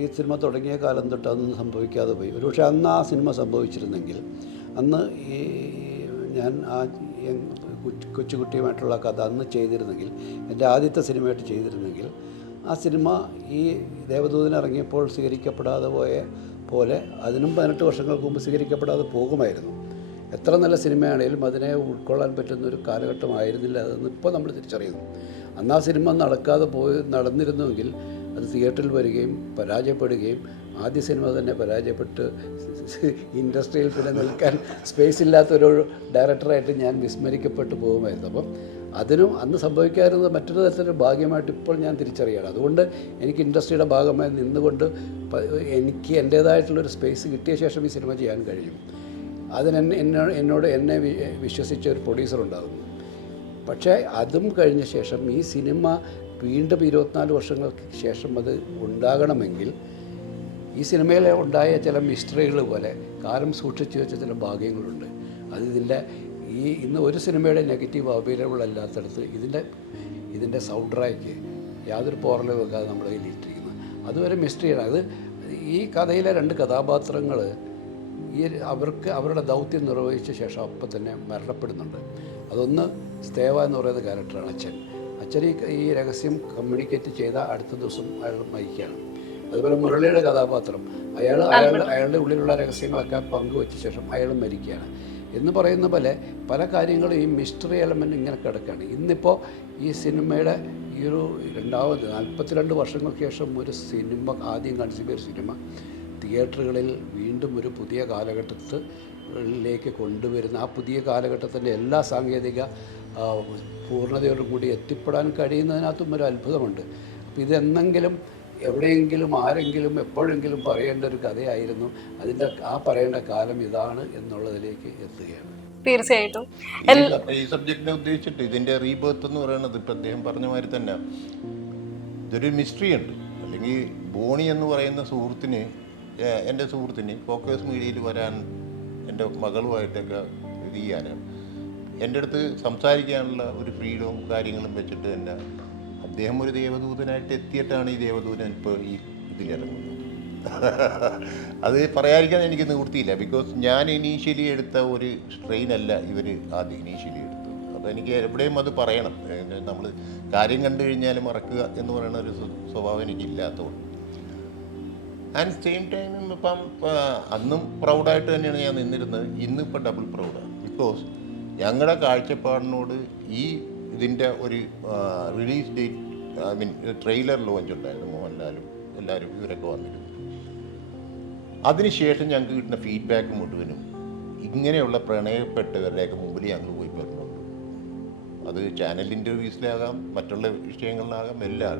ഈ സിനിമ തുടങ്ങിയ കാലം തൊട്ട് അതൊന്നും സംഭവിക്കാതെ പോയി. ഒരുപക്ഷെ അന്ന് ആ സിനിമ സംഭവിച്ചിരുന്നെങ്കിൽ, അന്ന് ഈ ഞാൻ ആ കൊച്ചുകുട്ടിയുമായിട്ടുള്ള കഥ അന്ന് ചെയ്തിരുന്നെങ്കിൽ, എൻ്റെ ആദ്യത്തെ സിനിമയായിട്ട് ചെയ്തിരുന്നെങ്കിൽ, ആ സിനിമ ഈ ദേവദൂതൻ ഇറങ്ങിയപ്പോൾ സ്വീകരിക്കപ്പെടാതെ പോയ പോലെ അതിനും 18 വർഷങ്ങൾക്ക് മുമ്പ് സ്വീകരിക്കപ്പെടാതെ പോകുമായിരുന്നു. എത്ര നല്ല സിനിമയാണെങ്കിലും അതിനെ ഉൾക്കൊള്ളാൻ പറ്റുന്ന ഒരു കാലഘട്ടമായിരുന്നില്ല അതെന്ന് ഇപ്പോൾ നമ്മൾ തിരിച്ചറിയുന്നു. അന്ന് ആ സിനിമ നടന്നിരുന്നുവെങ്കിൽ അത് തിയേറ്ററിൽ വരികയും പരാജയപ്പെടുകയും ആദ്യ സിനിമ തന്നെ പരാജയപ്പെട്ട് ഇൻഡസ്ട്രിയിൽ പിന്നെ നിൽക്കാൻ സ്പേസ് ഇല്ലാത്തൊരു ഡയറക്ടറായിട്ട് ഞാൻ വിസ്മരിക്കപ്പെട്ടു പോകുമായിരുന്നു. അപ്പം അതിനും അന്ന് സംഭവിക്കാതിരുന്നത് മറ്റൊരു തരത്തിലൊരു ഭാഗ്യമായിട്ട് ഇപ്പോൾ ഞാൻ തിരിച്ചറിയുകയാണ്. അതുകൊണ്ട് എനിക്ക് ഇൻഡസ്ട്രിയുടെ ഭാഗമായി നിന്നുകൊണ്ട് എനിക്ക് എൻ്റേതായിട്ടുള്ളൊരു സ്പേസ് കിട്ടിയ ശേഷം ഈ സിനിമ ചെയ്യാൻ കഴിയും. എന്നെ വിശ്വസിച്ച ഒരു പ്രൊഡ്യൂസർ ഉണ്ടാകുന്നു. പക്ഷേ അതും കഴിഞ്ഞ ശേഷം ഈ സിനിമ വീണ്ടും 24 വർഷങ്ങൾക്ക് ശേഷം അത് ഉണ്ടാകണമെങ്കിൽ ഈ സിനിമയിൽ ഉണ്ടായ ചില മിസ്റ്ററികൾ പോലെ കാലം സൂക്ഷിച്ചു വെച്ച ചില ഭാഗ്യങ്ങളുണ്ട്. അത് ഇന്ന് ഒരു സിനിമയുടെ നെഗറ്റീവ് അവൈലബിൾ അല്ലാത്തടത്ത് ഇതിൻ്റെ സൗണ്ട് ട്രാക്ക് യാതൊരു പോറലും വെക്കാതെ നമ്മുടെ കയ്യിലിട്ടിരിക്കുന്നത് അതൊരു മിസ്റ്ററിയാണ്. അത് ഈ കഥയിലെ 2 കഥാപാത്രങ്ങൾ അവരുടെ ദൗത്യം നിർവഹിച്ച ശേഷം അപ്പം തന്നെ മരണപ്പെടുന്നുണ്ട്. അതൊന്ന് സ്തേവ എന്ന് പറയുന്ന ക്യാരക്ടറാണ് അച്ഛൻ ഈ രഹസ്യം കമ്മ്യൂണിക്കേറ്റ് ചെയ്ത അടുത്ത ദിവസം അയാൾ മരിക്കുകയാണ്. അതുപോലെ മുരളിയുടെ കഥാപാത്രം അയാളുടെ ഉള്ളിലുള്ള രഹസ്യങ്ങളൊക്കെ പങ്കുവച്ച ശേഷം അയാൾ മരിക്കുകയാണ് എന്ന് പറയുന്ന പോലെ പല കാര്യങ്ങളും ഈ മിസ്റ്ററി എലമെൻ്റ് ഇങ്ങനെ കിടക്കുകയാണ്. ഇന്നിപ്പോൾ ഈ സിനിമയുടെ ഈ ഒരു 42 വർഷങ്ങൾക്ക് ശേഷം ഒരു സിനിമ ആദ്യം കാണിച്ച ഒരു സിനിമ തിയേറ്ററുകളിൽ വീണ്ടും ഒരു പുതിയ കാലഘട്ടത്തിലേക്ക് കൊണ്ടുവരുന്ന ആ പുതിയ കാലഘട്ടത്തിൻ്റെ എല്ലാ സാങ്കേതിക പൂർണ്ണതയോടും കൂടി എത്തിപ്പെടാൻ കഴിയുന്നതിനകത്തും ഒരു അത്ഭുതമുണ്ട്. അപ്പോൾ ഇതെന്നെങ്കിലും എവിടെയെങ്കിലും ആരെങ്കിലും എപ്പോഴെങ്കിലും പറയേണ്ട ഒരു കഥയായിരുന്നു. ആ പറയേണ്ട കാലം ഇതാണ് എന്നുള്ളതിലേക്ക് എത്തുകയാണ്. തീർച്ചയായിട്ടും ഈ സബ്ജക്റ്റിനെ ഉദ്ദേശിച്ചിട്ട് ഇതിൻ്റെ റീബർത്ത് എന്ന് പറയുന്നത് ഇപ്പം അദ്ദേഹം പറഞ്ഞ മാതിരി തന്നെ ഇതൊരു മിസ്റ്ററി ഉണ്ട്. അല്ലെങ്കിൽ ബോണി എന്ന് പറയുന്ന എൻ്റെ സുഹൃത്തിന് ഫോക്കസ് മീഡിയയിൽ വരാൻ എൻ്റെ മകളുമായിട്ടൊക്കെ ഇത് ചെയ്യാനാണ് എൻ്റെ അടുത്ത് സംസാരിക്കാനുള്ള ഒരു ഫ്രീഡവും കാര്യങ്ങളും വെച്ചിട്ട് തന്നെ അദ്ദേഹം ഒരു ദേവദൂതനായിട്ട് എത്തിയിട്ടാണ് ഈ ദേവദൂതൻ ഇപ്പോൾ ഈ ഇതിലിറങ്ങുന്നത്. അത് പറയാതിരിക്കാൻ എനിക്ക് നിവൃത്തിയില്ല. ബിക്കോസ് ഞാൻ ഇനീഷ്യലി എടുത്ത ഒരു സ്ട്രെയിനല്ല ഇവർ ആദ്യം ഇനീഷ്യലി എടുത്തത്. അപ്പോൾ എനിക്ക് എവിടെയും അത് പറയണം. നമ്മൾ കാര്യം കണ്ടു കഴിഞ്ഞാൽ മറക്കുക എന്ന് പറയുന്ന ഒരു സ്വഭാവം എനിക്കില്ലാത്തതുകൊണ്ട്. ആൻഡ് സെയിം ടൈം ഇപ്പം അന്നും പ്രൗഡായിട്ട് തന്നെയാണ് ഞാൻ നിന്നിരുന്നത്. ഇന്നിപ്പോൾ ഡബിൾ പ്രൗഡാണ്. ബിക്കോസ് ഞങ്ങളുടെ കാഴ്ചപ്പാടിനോട് ഇതിൻ്റെ ഒരു റിലീസ് ഡേറ്റ് ട്രെയിലർ ലോഞ്ച് ഉണ്ടായിരുന്നു. മോഹൻലാലും എല്ലാവരും ഇവരൊക്കെ വന്നിരുന്നു. അതിനുശേഷം ഞങ്ങൾക്ക് കിട്ടുന്ന ഫീഡ്ബാക്ക് മുഴുവനും ഇങ്ങനെയുള്ള പ്രണയപ്പെട്ടവരുടെയൊക്കെ മുമ്പിൽ ഞങ്ങൾ പോയി പറഞ്ഞുള്ളൂ. അത് ചാനൽ ഇൻ്റർവ്യൂസിലാകാം, മറ്റുള്ള വിഷയങ്ങളിലാകാം, എല്ലാം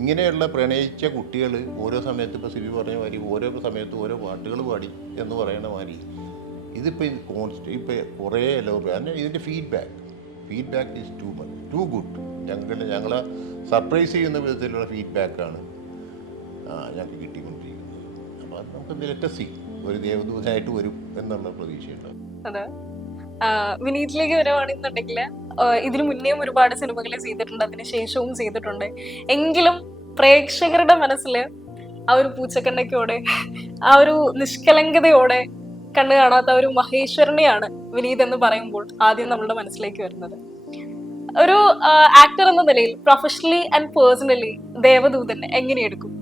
ഇങ്ങനെയുള്ള പ്രണയിച്ച കുട്ടികൾ ഓരോ സമയത്ത് ഇപ്പോൾ സിബി പറഞ്ഞ മാതിരി ഓരോ സമയത്ത് ഓരോ പാട്ടുകൾ പാടി എന്ന് പറയുന്ന മാതിരി ഇതിപ്പോൾ ഇപ്പോൾ കുറേ എല്ലാവരും ഇതിൻ്റെ ഫീഡ്ബാക്ക് ഈസ് ടു ഗുഡ്. ഞങ്ങളെ സർപ്രൈസ് ചെയ്യുന്ന വിധത്തിലുള്ള ഫീഡ്ബാക്കാണ് ഞങ്ങൾക്ക് കിട്ടിക്കൊണ്ടിരിക്കുന്നത്. അപ്പോൾ അത് നമുക്ക് ലെറ്റസി ഒരു ദേവദൂതനായിട്ട് വരും എന്നുള്ള പ്രതീക്ഷയുണ്ടാവും. അതെ, വിനീതിലേക്ക് വരുവാണെന്നുണ്ടെങ്കിൽ ഇതിനു മുന്നേയും ഒരുപാട് സിനിമകൾ ചെയ്തിട്ടുണ്ട്, അതിന് ശേഷവും ചെയ്തിട്ടുണ്ട്. എങ്കിലും പ്രേക്ഷകരുടെ മനസ്സിൽ ആ ഒരു പൂച്ചക്കണ്ണയ്ക്കോടെ ആ ഒരു നിഷ്കളങ്കതയോടെ കണ്ണു കാണാത്ത ഒരു മഹേശ്വരനെയാണ് വിനീത് എന്ന് പറയുമ്പോൾ ആദ്യം നമ്മളുടെ മനസ്സിലേക്ക് വരുന്നത്. ഒരു ആക്ടർ എന്ന നിലയിൽ professionally and personally Devadoothan എങ്ങനെയെടുക്കും?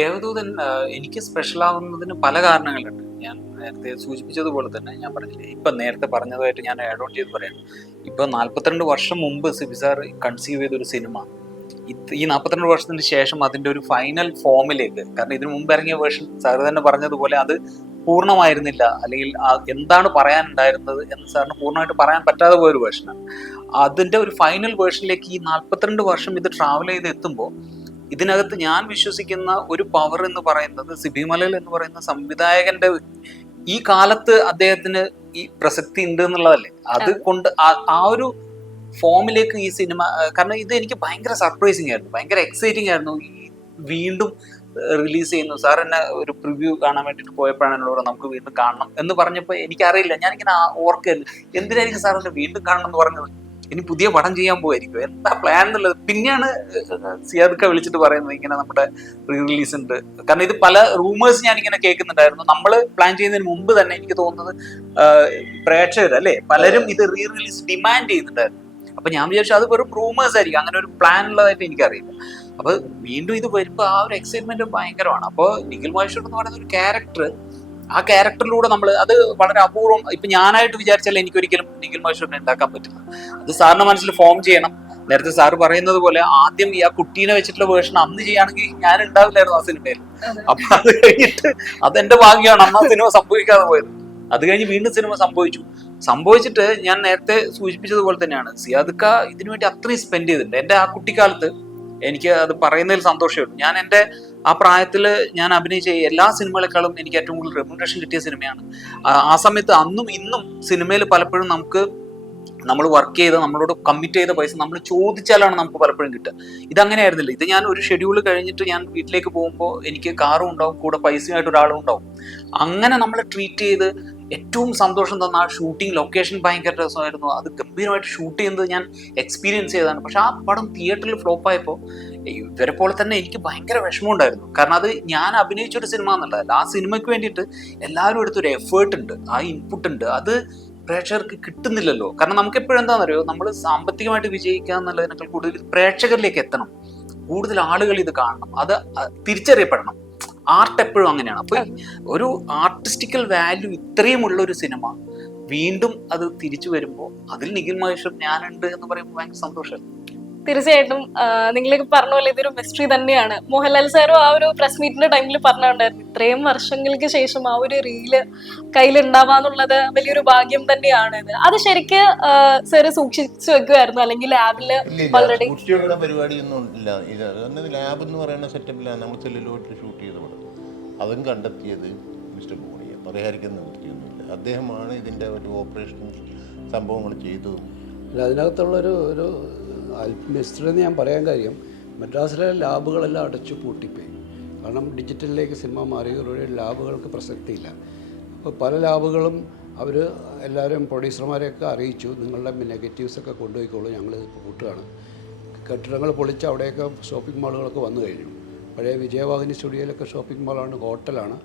Devadoothan എനിക്ക് സ്പെഷ്യൽ ആവുന്നതിന് പല കാരണങ്ങളുണ്ട്. ഞാൻ നേരത്തെ സൂചിപ്പിച്ചതുപോലെ തന്നെ ഞാൻ പറഞ്ഞില്ലേ, ഇപ്പം നേരത്തെ പറഞ്ഞതായിട്ട് ഞാൻ ആഡ് ഓൺ ചെയ്ത് പറയാം. ഇപ്പോൾ 42 വർഷം മുമ്പ് സിബി സാർ കൺസീവ് ചെയ്തൊരു സിനിമ ഈ 42 വർഷത്തിന് ശേഷം അതിൻ്റെ ഒരു ഫൈനൽ ഫോമിലേക്ക്, കാരണം ഇതിനു മുമ്പ് ഇറങ്ങിയ വേർഷൻ സാർ തന്നെ പറഞ്ഞതുപോലെ അത് പൂർണ്ണമായിരുന്നില്ല, അല്ലെങ്കിൽ എന്താണ് പറയാനുണ്ടായിരുന്നത് എന്ന് സാറിന് പൂർണ്ണമായിട്ട് പറയാൻ പറ്റാതെ പോയൊരു വേർഷനാണ്. അതിൻ്റെ ഒരു ഫൈനൽ വേർഷനിലേക്ക് ഈ 42 വർഷം ഇത് ട്രാവൽ ചെയ്ത് എത്തുമ്പോൾ ഇതിനകത്ത് ഞാൻ വിശ്വസിക്കുന്ന ഒരു പവർ എന്ന് പറയുന്നത് സിബി മലയിൽ എന്ന് പറയുന്ന സംവിധായകന്റെ ഈ കാലത്ത് അദ്ദേഹത്തിന് ഈ പ്രസക്തി ഉണ്ട് എന്നുള്ളതല്ലേ. അത് കൊണ്ട് ആ ഒരു ഫോമിലേക്ക് ഈ സിനിമ, കാരണം ഇത് എനിക്ക് ഭയങ്കര സർപ്രൈസിങ് ആയിരുന്നു, ഭയങ്കര എക്സൈറ്റിംഗ് ആയിരുന്നു. വീണ്ടും റിലീസ് ചെയ്യുന്നു, സാർ എന്നെ ഒരു പ്രിവ്യൂ കാണാൻ വേണ്ടിയിട്ട് പോയപ്പോഴാണ് എന്നോട് നമുക്ക് വീണ്ടും കാണണം എന്ന് പറഞ്ഞപ്പോൾ എനിക്കറിയില്ല, ഞാനിങ്ങനെ ഓർക്കരുത് എന്തിനായിരിക്കും സാർ എന്നെ വീണ്ടും കാണണം എന്ന് പറഞ്ഞത്, ഇനി പുതിയ പടം ചെയ്യാൻ പോവായിരിക്കും, എന്താ പ്ലാൻ എന്നുള്ളത്. പിന്നെയാണ് സിയാദ് വിളിച്ചിട്ട് പറയുന്നത് ഇങ്ങനെ നമ്മുടെ റീ റിലീസ് ഉണ്ട്. കാരണം ഇത് പല റൂമേഴ്സ് ഞാൻ ഇങ്ങനെ കേൾക്കുന്നുണ്ടായിരുന്നു. നമ്മൾ പ്ലാൻ ചെയ്യുന്നതിന് മുമ്പ് തന്നെ എനിക്ക് തോന്നുന്നത് പ്രേക്ഷകർ അല്ലേ പലരും ഇത് റീ റിലീസ് ഡിമാൻഡ് ചെയ്യുന്നുണ്ടായിരുന്നു. അപ്പൊ ഞാൻ വിചാരിച്ചു അത് വെറും റൂമേഴ്സ് ആയിരിക്കും, അങ്ങനെ ഒരു പ്ലാൻ ഉള്ളതായിട്ട് എനിക്കറിയില്ല. അപ്പൊ വീണ്ടും ഇത് വരുമ്പോൾ ആ ഒരു എക്സൈറ്റ്മെന്റ് ഭയങ്കരമാണ്. അപ്പോൾ നിഖിൽ മഹേശ്വർ എന്ന് പറയുന്ന ഒരു ക്യാരക്ടർ, ആ ക്യാരക്ടറിലൂടെ നമ്മൾ അത് വളരെ അപൂർവം, ഇപ്പൊ ഞാനായിട്ട് വിചാരിച്ചാൽ എനിക്കൊരിക്കലും നിഖിൽ മഹേശ്വറിനെ ഉണ്ടാക്കാൻ പറ്റില്ല. അത് സാറിന്റെ മനസ്സിൽ ഫോം ചെയ്യണം. നേരത്തെ സാറ് പറയുന്നത് പോലെ ആദ്യം ഈ ആ കുട്ടീനെ വെച്ചിട്ടുള്ള വേർഷൻ അന്ന് ചെയ്യുകയാണെങ്കിൽ ഞാൻ ഉണ്ടാവില്ലായിരുന്നു ആ സിനിമയിൽ. അപ്പൊ അത് കഴിഞ്ഞിട്ട് അതെന്റെ ഭാഗ്യമാണ് അന്ന് ആ സിനിമ സംഭവിക്കാതെ പോയത്. അത് കഴിഞ്ഞ് വീണ്ടും സിനിമ സംഭവിച്ചിട്ട് ഞാൻ നേരത്തെ സൂചിപ്പിച്ചതുപോലെ തന്നെയാണ്, സിയാദ്ക്ക ഇതിനു വേണ്ടി അത്രയും സ്പെൻഡ് ചെയ്തിട്ടുണ്ട്. എന്റെ ആ കുട്ടിക്കാലത്ത് എനിക്ക് അത് പറയുന്നതിൽ സന്തോഷമുള്ളൂ. ഞാൻ എൻ്റെ ആ പ്രായത്തിൽ ഞാൻ അഭിനയിച്ച എല്ലാ സിനിമകളെക്കാളും എനിക്ക് ഏറ്റവും കൂടുതൽ റെമ്യൂണറേഷൻ കിട്ടിയ സിനിമയാണ്. ആ സമയത്ത് അന്നും ഇന്നും സിനിമയിൽ പലപ്പോഴും നമ്മൾ വർക്ക് ചെയ്ത് നമ്മളോട് കമ്മിറ്റ് ചെയ്ത പൈസ നമ്മൾ ചോദിച്ചാലാണ് നമുക്ക് പലപ്പോഴും കിട്ടുക. ഇതങ്ങനെയായിരുന്നില്ല. ഇത് ഞാൻ ഒരു ഷെഡ്യൂൾ കഴിഞ്ഞിട്ട് ഞാൻ വീട്ടിലേക്ക് പോകുമ്പോൾ എനിക്ക് കാറും ഉണ്ടാവും, കൂടെ പൈസയായിട്ട് ഒരാളും ഉണ്ടാവും. അങ്ങനെ നമ്മളെ ട്രീറ്റ് ചെയ്ത് ഏറ്റവും സന്തോഷം തന്ന ആ ഷൂട്ടിംഗ് ലൊക്കേഷൻ ഭയങ്കര രസമായിരുന്നു. അത് ഗംഭീരമായിട്ട് ഷൂട്ട് ചെയ്യുന്നത് ഞാൻ എക്സ്പീരിയൻസ് ചെയ്തതാണ്. പക്ഷെ ആ പടം തിയേറ്ററിൽ ഫ്ലോപ്പായപ്പോൾ ഇവരെ പോലെ തന്നെ എനിക്ക് ഭയങ്കര വിഷമമുണ്ടായിരുന്നു. കാരണം അത് ഞാൻ അഭിനയിച്ചൊരു സിനിമ എന്നുള്ളതല്ല, ആ സിനിമയ്ക്ക് വേണ്ടിയിട്ട് എല്ലാവരും എടുത്തൊരു എഫേർട്ട് ഉണ്ട്, ആ ഇൻപുട്ട് ഉണ്ട്. അത് പ്രേക്ഷകർക്ക് കിട്ടുന്നില്ലല്ലോ. കാരണം നമുക്ക് എപ്പോഴും എന്താണെന്നറിയോ, നമ്മൾ സാമ്പത്തികമായിട്ട് വിജയിക്കുക എന്നുള്ളതിനേക്കാൾ കൂടുതൽ പ്രേക്ഷകരിലേക്ക് എത്തണം, കൂടുതൽ ആളുകൾ ഇത് കാണണം, അത് തിരിച്ചറിയപ്പെടണം. ആർട്ട് എപ്പോഴും അങ്ങനെയാണ്. അപ്പൊ ഒരു ആർട്ടിസ്റ്റിക്കൽ വാല്യൂ ഇത്രയുമുള്ള ഒരു സിനിമ വീണ്ടും അത് തിരിച്ചു വരുമ്പോൾ അതിൽ നിഖിൽ മഹേശ്വർ ഞാനുണ്ട് എന്ന് പറയുമ്പോൾ ഭയങ്കര സന്തോഷമാണ്. തീർച്ചയായിട്ടും നിങ്ങൾ പറഞ്ഞ പോലെ ഇതൊരു മിസ്റ്ററി തന്നെയാണ്. മോഹൻലാൽ സാറും ആ ഒരു പ്രസ് മീറ്റിന്റെ ടൈമിൽ പറഞ്ഞിട്ടുണ്ടായിരുന്നു, ഇത്രയും വർഷങ്ങൾക്ക് ശേഷം ആ ഒരു റീല് കയ്യിലുണ്ടാവാന്നുള്ളത് വലിയൊരു ഭാഗ്യം തന്നെയാണ്. അത് ശരിക്ക് സാറ് സൂക്ഷിച്ചു വെക്കുമായിരുന്നു, അല്ലെങ്കിൽ ലാബില് ഓൾറെഡി പരിപാടിയൊന്നും ഇല്ല. ഇത് ലാബ് എന്ന് പറയുന്ന സെറ്റപ്പിലാണ് നമ്മൾ സെല്ലുലോട്ട് ഷൂട്ട് ചെയ്ത പടം. അതും കണ്ടെത്തിയത് മിസ്റ്റർ ബോണിയെ, പരിഹരിക്കുന്ന നിവൃത്തിയൊന്നുമില്ല. അദ്ദേഹമാണ് ഇതിൻ്റെ ഒരു ഓപ്പറേഷൻ സംഭവങ്ങൾ ചെയ്തതും. അല്ല, അതിനകത്തുള്ളൊരു മിസ്റ്റർ എന്ന് ഞാൻ പറയാൻ കാര്യം, മദ്രാസിലെ ലാബുകളെല്ലാം അടച്ചു പൂട്ടിപ്പോയി. കാരണം ഡിജിറ്റലിലേക്ക് സിനിമ മാറിയതോടെ ലാബുകൾക്ക് പ്രസക്തിയില്ല. അപ്പോൾ പല ലാബുകളും അവർ എല്ലാവരും പ്രൊഡ്യൂസർമാരെയൊക്കെ അറിയിച്ചു, നിങ്ങളുടെ നെഗറ്റീവ്സൊക്കെ കൊണ്ടുപോയിക്കോളൂ, ഞങ്ങൾ പൂട്ടുകയാണ്. കെട്ടിടങ്ങൾ പൊളിച്ച് അവിടെയൊക്കെ ഷോപ്പിംഗ് മാളുകളൊക്കെ വന്നു കഴിഞ്ഞു. പഴയ വിജയവാഹിനി സ്റ്റുഡിയോയിലൊക്കെ ഷോപ്പിംഗ് മാളാണ്, ഹോട്ടലാണ്.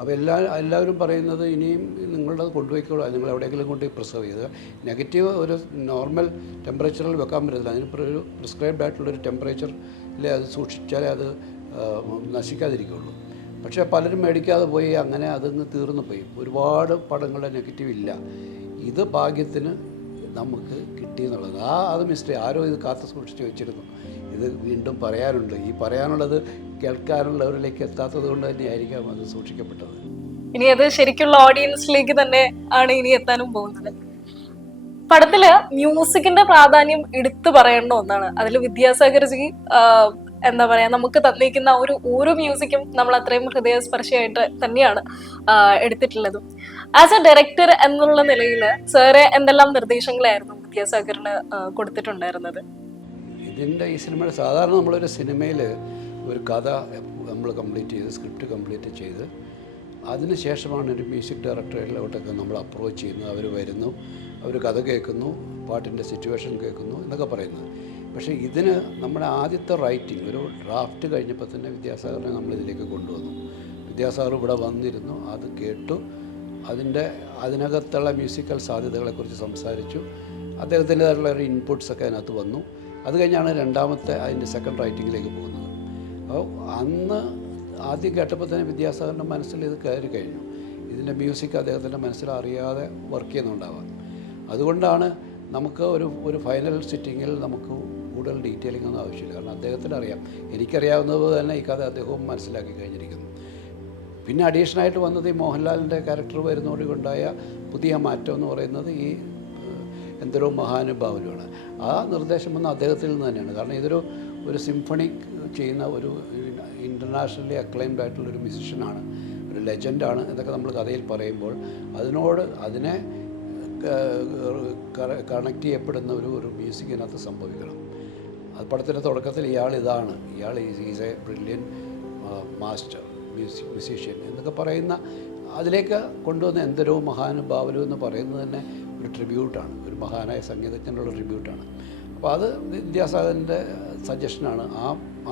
അപ്പോൾ എല്ലാവരും പറയുന്നത് ഇനിയും നിങ്ങളത് കൊണ്ടുപോയിക്കോളൂ, നിങ്ങൾ എവിടെയെങ്കിലും കൊണ്ടുപോയി പ്രിസർവ് ചെയ്ത്. നെഗറ്റീവ് ഒരു നോർമൽ ടെമ്പറേച്ചറിൽ വെക്കാൻ പറ്റത്തില്ല, അതിനിപ്പോൾ ഒരു പ്രിസ്ക്രൈബ്ഡ് ആയിട്ടുള്ളൊരു ടെമ്പറേച്ചറിൽ അത് സൂക്ഷിച്ചാലേ അത് നശിക്കാതിരിക്കുള്ളൂ. പക്ഷേ പലരും മേടിക്കാതെ പോയി, അങ്ങനെ അതങ്ങ് തീർന്നു പോയി. ഒരുപാട് പടങ്ങളുടെ നെഗറ്റീവ് ഇല്ല. ഇത് ഭാഗ്യത്തിന് നമുക്ക് കിട്ടിയെന്നുള്ളത് അത് മിസ്റ്ററി. ആരോ ഇത് കാത്തു സൂക്ഷിച്ച് വെച്ചിരുന്നു. ഇത് വീണ്ടും പറയാനുണ്ട്. ഈ പറയാനുള്ളത് കേൾക്കാനുള്ളവരിലേക്ക് എത്താത്തത് കൊണ്ട് തന്നെയായിരിക്കാം അത് സൂക്ഷിക്കപ്പെട്ടത്. ഇനി അത് ശരിക്കുള്ള ഓഡിയൻസിലേക്ക് തന്നെ ആണ് ഇനി എത്താനും പോകുന്നത്. പടത്തില് മ്യൂസിക്കിന്റെ പ്രാധാന്യം എടുത്തു പറയേണ്ട ഒന്നാണ്. അതിൽ വിദ്യാസാഗർജി എന്താ പറയാ, നമുക്ക് തന്നിരിക്കുന്ന ഓരോ മ്യൂസിക്കും നമ്മൾ അത്രയും ഹൃദയസ്പർശിയായിട്ട് തന്നെയാണ് എടുത്തിട്ടുള്ളത്. ആസ് എ ഡയറക്ടർ എന്നുള്ള നിലയിൽ സാറ് എന്തെല്ലാം നിർദ്ദേശങ്ങളായിരുന്നു വിദ്യാസാഗറിന് കൊടുത്തിട്ടുണ്ടായിരുന്നത്? ഈ സിനിമയുടെ സാധാരണ നമ്മളൊരു സിനിമയിൽ ഒരു കഥ നമ്മൾ കംപ്ലീറ്റ് ചെയ്ത്, സ്ക്രിപ്റ്റ് കംപ്ലീറ്റ് ചെയ്ത് അതിനുശേഷമാണ് ഒരു മ്യൂസിക് ഡയറക്ടറിലോട്ടൊക്കെ നമ്മൾ അപ്രോച്ച് ചെയ്യുന്നത്. അവർ വരുന്നു, അവർ കഥ കേൾക്കുന്നു, പാട്ടിൻ്റെ സിറ്റുവേഷൻ കേൾക്കുന്നു എന്നൊക്കെ പറയുന്നത്. പക്ഷേ ഇതിന് നമ്മുടെ ആദ്യത്തെ റൈറ്റിംഗ് ഒരു ഡ്രാഫ്റ്റ് കഴിഞ്ഞപ്പോൾ തന്നെ വിദ്യാസാഗറിനെ നമ്മളിതിലേക്ക് കൊണ്ടുവന്നു. വിദ്യാസാഗർ ഇവിടെ വന്നിരുന്നു, അത് കേട്ടു, അതിനകത്തുള്ള മ്യൂസിക്കൽ സാധ്യതകളെക്കുറിച്ച് സംസാരിച്ചു. അദ്ദേഹത്തിൻ്റെതായിട്ടുള്ള ഒരു ഇൻപുട്സൊക്കെ അതിനകത്ത് വന്നു. അത് കഴിഞ്ഞാണ് രണ്ടാമത്തെ അതിൻ്റെ സെക്കൻഡ് റൈറ്റിങ്ങിലേക്ക് പോകുന്നത്. അപ്പോൾ അന്ന് ആദ്യം കേട്ടപ്പോൾ തന്നെ വിദ്യാസാഗറിൻ്റെ മനസ്സിൽ ഇത് കയറി കഴിഞ്ഞു. ഇതിൻ്റെ മ്യൂസിക് അദ്ദേഹത്തിൻ്റെ മനസ്സിൽ അറിയാതെ വർക്ക് ചെയ്യുന്നുണ്ടാവാം. അതുകൊണ്ടാണ് നമുക്ക് ഒരു ഫൈനൽ സിറ്റിങ്ങിൽ നമുക്ക് കൂടുതൽ ഡീറ്റെയിലിംഗ് ഒന്നും ആവശ്യമില്ല. കാരണം അദ്ദേഹത്തിന് അറിയാം, എനിക്കറിയാവുന്നത് തന്നെ ഈ കഥ അദ്ദേഹവും മനസ്സിലാക്കി കഴിഞ്ഞിരിക്കുന്നു. പിന്നെ അഡീഷണലായിട്ട് വന്നത് ഈ മോഹൻലാലിൻ്റെ ക്യാരക്ടർ വരുന്നതോടുകൊണ്ടായ പുതിയ മാറ്റം എന്ന് പറയുന്നത് ഈ എന്തൊരു മഹാനുഭാവനുമാണ്. ആ നിർദ്ദേശം വന്ന അദ്ദേഹത്തിൽ നിന്ന് തന്നെയാണ്. കാരണം ഒരു സിംഫണിക് ചെയ്യുന്ന ഒരു ഇൻ്റർനാഷണലി അക്ലൈംഡ് ആയിട്ടുള്ളൊരു മ്യൂസിഷ്യനാണ്, ഒരു ലെജൻഡാണ് എന്നൊക്കെ നമ്മൾ കഥയിൽ പറയുമ്പോൾ അതിനെ കണക്ട് ചെയ്യപ്പെടുന്ന ഒരു മ്യൂസിക് ഇതിനകത്ത് സംഭവിക്കണം. അത് പടത്തിൻ്റെ തുടക്കത്തിൽ ഇയാൾ is A brilliant master musician എന്നൊക്കെ പറയുന്ന അതിലേക്ക് കൊണ്ടുവന്ന എന്തൊരു മഹാനുഭാവലു എന്ന് പറയുന്നത് തന്നെ ഒരു ട്രിബ്യൂട്ടാണ്, ഒരു മഹാനായ സംഗീതജ്ഞനുള്ള ട്രിബ്യൂട്ടാണ്. അപ്പോൾ അത് വിദ്യാസാഗറിൻ്റെ സജഷനാണ്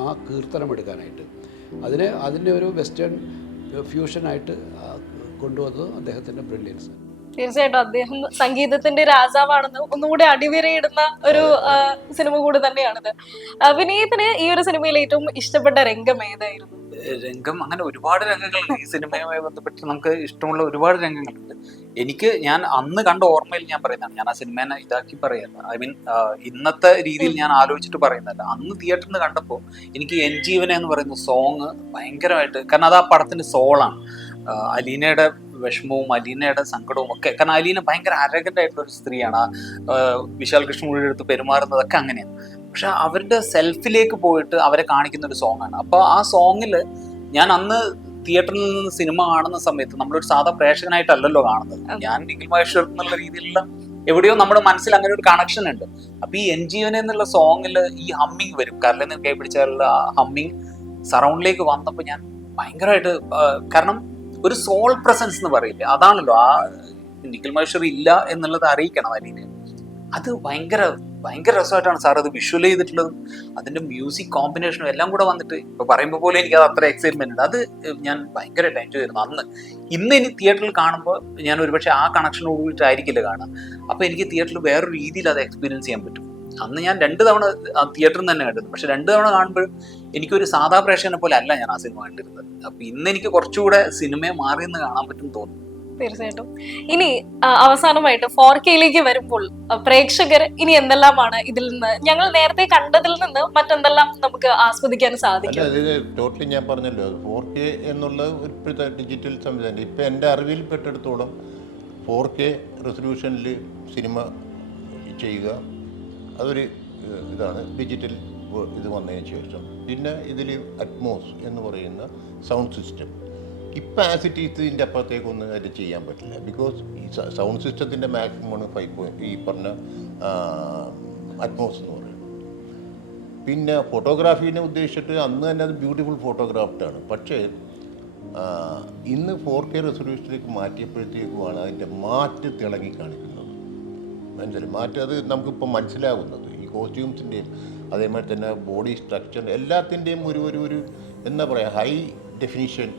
ആ കീർത്തനം എടുക്കാനായിട്ട്. അതിനെ ഒരു വെസ്റ്റേൺ ഫ്യൂഷനായിട്ട് കൊണ്ടുവന്നത് അദ്ദേഹത്തിൻ്റെ ബ്രില്യൻസ്. തീർച്ചയായിട്ടും അദ്ദേഹം സംഗീതത്തിന്റെ രാജാവാണെന്ന് ഒന്നുകൂടി അടിവരയിടുന്ന ഒരു സിനിമ കൂടി തന്നെയാണിത്. വിനീതിന് ഈ ഒരു സിനിമയിൽ ഏറ്റവും ഇഷ്ടപ്പെട്ട രംഗം ഏതായിരുന്നു? രംഗം അങ്ങനെ ഒരുപാട് രംഗങ്ങളുണ്ട് ഈ സിനിമയുമായി ബന്ധപ്പെട്ട് നമുക്ക് ഇഷ്ടമുള്ള ഒരുപാട് രംഗങ്ങളുണ്ട്. ഞാൻ അന്ന് കണ്ട ഓർമ്മയിൽ ഞാൻ പറയുന്നതാണ്, ഞാൻ ആ സിനിമേനെ ഇതാക്കി പറയല്ല, ഐ മീൻ ഇന്നത്തെ രീതിയിൽ ഞാൻ ആലോചിച്ചിട്ട് പറയുന്നതല്ല. അന്ന് തിയേറ്ററിൽ നിന്ന് കണ്ടപ്പോൾ എനിക്ക് എൻ ജീവന എന്ന് പറയുന്ന സോങ് ഭയങ്കരമായിട്ട്, കാരണം അത് ആ പടത്തിന്റെ സോളാണ്. അലീനയുടെ വിഷമവും അലീനയുടെ സങ്കടവും ഒക്കെ, കാരണം അലീന ഭയങ്കര അരഗന്റ് ആയിട്ടുള്ള ഒരു സ്ത്രീയാണ്. വിശാൽ കൃഷ്ണമൂഴിയുടെ അടുത്ത് പെരുമാറുന്നതൊക്കെ അങ്ങനെയാണ്. പക്ഷെ അവരുടെ സെൽഫിലേക്ക് പോയിട്ട് അവരെ കാണിക്കുന്ന ഒരു സോങ് ആണ്. അപ്പൊ ആ സോങ്ങില് ഞാൻ അന്ന് തിയേറ്ററിൽ നിന്ന് സിനിമ കാണുന്ന സമയത്ത് നമ്മളൊരു സാധാ പ്രേക്ഷകനായിട്ടല്ലല്ലോ കാണുന്നത്. ഞാൻ നിഖിൽ മഹേശ്വർ എന്നുള്ള രീതിയിലുള്ള എവിടെയോ നമ്മുടെ മനസ്സിൽ അങ്ങനെ ഒരു കണക്ഷൻ ഉണ്ട്. അപ്പൊ ഈ എൻ ജീവന എന്നുള്ള സോങ്ങിൽ ഈ ഹമ്മിങ് വരും, കരളിൽ കൈ പിടിച്ചാലുള്ള ആ ഹമ്മിങ് സറൗണ്ടിലേക്ക് വന്നപ്പോ ഞാൻ ഭയങ്കരമായിട്ട്, കാരണം ഒരു സോൾ പ്രസൻസ് എന്ന് പറയില്ലേ, അതാണല്ലോ ആ നിഖിൽ മഹേശ്വർ ഇല്ല എന്നുള്ളത് അറിയിക്കണം അലീനെ. അത് ഭയങ്കര രസമായിട്ടാണ് സാർ അത് വിഷ്വൽ ചെയ്തിട്ടുള്ളതും അതിന്റെ മ്യൂസിക് കോമ്പിനേഷനും എല്ലാം കൂടെ വന്നിട്ട് ഇപ്പൊ പറയുമ്പോൾ പോലെ എനിക്ക് അത് അത്ര എക്സൈറ്റ്മെന്റ് ഉണ്ട്. അത് ഞാൻ ഭയങ്കരമായിട്ട് എൻജോയ് ചെയ്തിരുന്നു അന്ന്. ഇന്ന് ഇനി തിയേറ്ററിൽ കാണുമ്പോൾ ഞാൻ ഒരുപക്ഷെ ആ കണക്ഷനോട് കൂടിയിട്ടായിരിക്കില്ല കാണാം. അപ്പൊ എനിക്ക് തിയേറ്ററിൽ വേറൊരു രീതിയിൽ അത് എക്സ്പീരിയൻസ് ചെയ്യാൻ പറ്റും. അന്ന് ഞാൻ 2 തവണ തിയേറ്ററിൽ നിന്ന് തന്നെ കണ്ടിരുന്നു. പക്ഷെ 2 തവണ കാണുമ്പോഴും എനിക്കൊരു സാധാ പ്രേക്ഷകനെ പോലെ അല്ല ഞാൻ ആ സിനിമ കണ്ടിരുന്നത്. അപ്പൊ ഇന്ന് എനിക്ക് കുറച്ചുകൂടെ സിനിമയെ മാറിയെന്ന് കാണാൻ പറ്റും തോന്നുന്നു. തീർച്ചയായിട്ടും. ഇനി അവസാനമായിട്ട് 4K വരുമ്പോൾ പ്രേക്ഷകർ ഇനി എന്തെല്ലാമാണ് ഇതിൽ നിന്ന്, ഞങ്ങൾ നേരത്തെ കണ്ടതിൽ നിന്ന് മറ്റെന്തെല്ലാം നമുക്ക് ആസ്വദിക്കാൻ സാധിക്കും? ടോട്ടലി ഞാൻ പറഞ്ഞല്ലോ, 4K എന്നുള്ള ഇപ്പോഴത്തെ ഡിജിറ്റൽ സംവിധാനം ഇപ്പം എൻ്റെ അറിവിൽ പെട്ടെടുത്തോളം 4K റെസൊല്യൂഷനിൽ സിനിമ ചെയ്യുക അതൊരു ഇതാണ് ഡിജിറ്റൽ ഇത് വന്നതിന് ശേഷം. പിന്നെ ഇതിൽ അറ്റ്മോസ് എന്ന് പറയുന്ന സൗണ്ട് സിസ്റ്റം ഇപ്പം ആസ് ഇറ്റ് ഈസ് ഇതിൻ്റെ അപ്പുറത്തേക്കൊന്നും അത് ചെയ്യാൻ പറ്റില്ല. ബിക്കോസ് ഈ സൗണ്ട് സിസ്റ്റത്തിൻ്റെ മാക്സിമമാണ് 5 ഈ പറഞ്ഞ അറ്റ്മോസ് എന്ന് പറയുന്നത്. പിന്നെ ഫോട്ടോഗ്രാഫീനെ ഉദ്ദേശിച്ചിട്ട് അന്ന് തന്നെ അത് ബ്യൂട്ടിഫുൾ ഫോട്ടോഗ്രാഫ്റ്റാണ്. പക്ഷേ ഇന്ന് 4K റെസൊല്യൂഷനിലേക്ക് മാറ്റിയപ്പോഴത്തേക്കുമാണ് അതിൻ്റെ മാറ്റ് തിളങ്ങി കാണിക്കുന്നത്. മനസ്സിലായി മാറ്റം അത് നമുക്കിപ്പോൾ മനസ്സിലാകുന്നത്. ഈ കോസ്റ്റ്യൂംസിൻ്റെയും അതേമാതിരി തന്നെ ബോഡി സ്ട്രക്ചർ എല്ലാത്തിൻ്റെയും ഒരു എന്താ പറയുക ഹൈ ഡെഫിനിഷൻ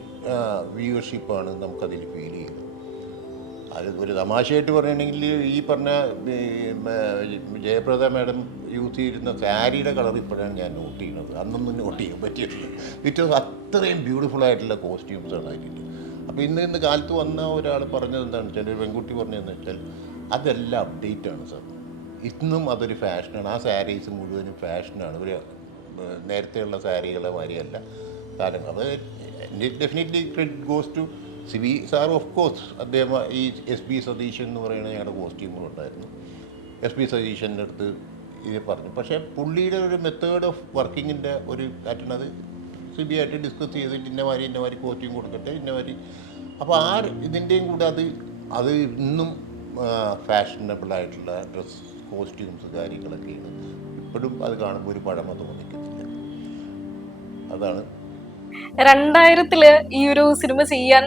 വ്യൂവർഷിപ്പാണ് നമുക്കതിൽ ഫീൽ ചെയ്യുന്നത്. അത് ഒരു തമാശയായിട്ട് പറയുകയാണെങ്കിൽ ഈ പറഞ്ഞ ജയപ്രദ മാഡം യൂസ് ചെയ്തിരുന്ന സാരിയുടെ കളർ ഇപ്പോഴാണ് ഞാൻ നോട്ട് ചെയ്യുന്നത്. അന്നൊന്നും നോട്ട് ചെയ്യാൻ പറ്റിയിട്ടില്ല. ബിക്കോസ് അത്രയും ബ്യൂട്ടിഫുൾ ആയിട്ടുള്ള കോസ്റ്റ്യൂംസാണ് അതിൻ്റെ. അപ്പോൾ ഇന്ന് കാലത്ത് വന്ന ഒരാൾ പറഞ്ഞത് എന്താണെന്ന് വെച്ചാൽ, ഒരു പെൺകുട്ടി പറഞ്ഞതെന്ന് വെച്ചാൽ അതെല്ലാം അപ്ഡേറ്റാണ് സാർ. ഇന്നും അതൊരു ഫാഷനാണ്. ആ സാരീസ് മുഴുവനും ഫാഷനാണ്. ഒരു നേരത്തെയുള്ള സാരികളെ മാതിരിയല്ല കാര്യങ്ങൾ. അത് definitely credit goes to CV sir. Of course അദ്ദേഹം ഈ SP സതീശൻ എന്ന് പറയുന്ന ഞങ്ങളുടെ കോസ്റ്റ്യൂമുകളുണ്ടായിരുന്നു. SP സതീശൻ്റെ അടുത്ത് ഇത് പറഞ്ഞു. പക്ഷേ പുള്ളിയുടെ ഒരു മെത്തേഡ് ഓഫ് വർക്കിങ്ങിൻ്റെ ഒരു പാറ്റേൺ അത് CB ആയിട്ട് ഡിസ്കസ് ചെയ്തിട്ട് ഇന്ന മാതിരി കോസ്റ്റ്യൂം കൊടുക്കട്ടെ ഇന്ന മാതിരി. അപ്പോൾ ആ ഇതിൻ്റെയും കൂടെ അത് ഇന്നും ഫാഷനബിളായിട്ടുള്ള ഡ്രസ് കോസ്റ്റ്യൂംസ് കാര്യങ്ങളൊക്കെയാണ്. ഇപ്പോഴും അത് കാണുമ്പോൾ ഒരു പഴമ തോന്നിക്കുന്നില്ല. അതാണ് 2000 ഈ ഒരു സിനിമ ചെയ്യാൻ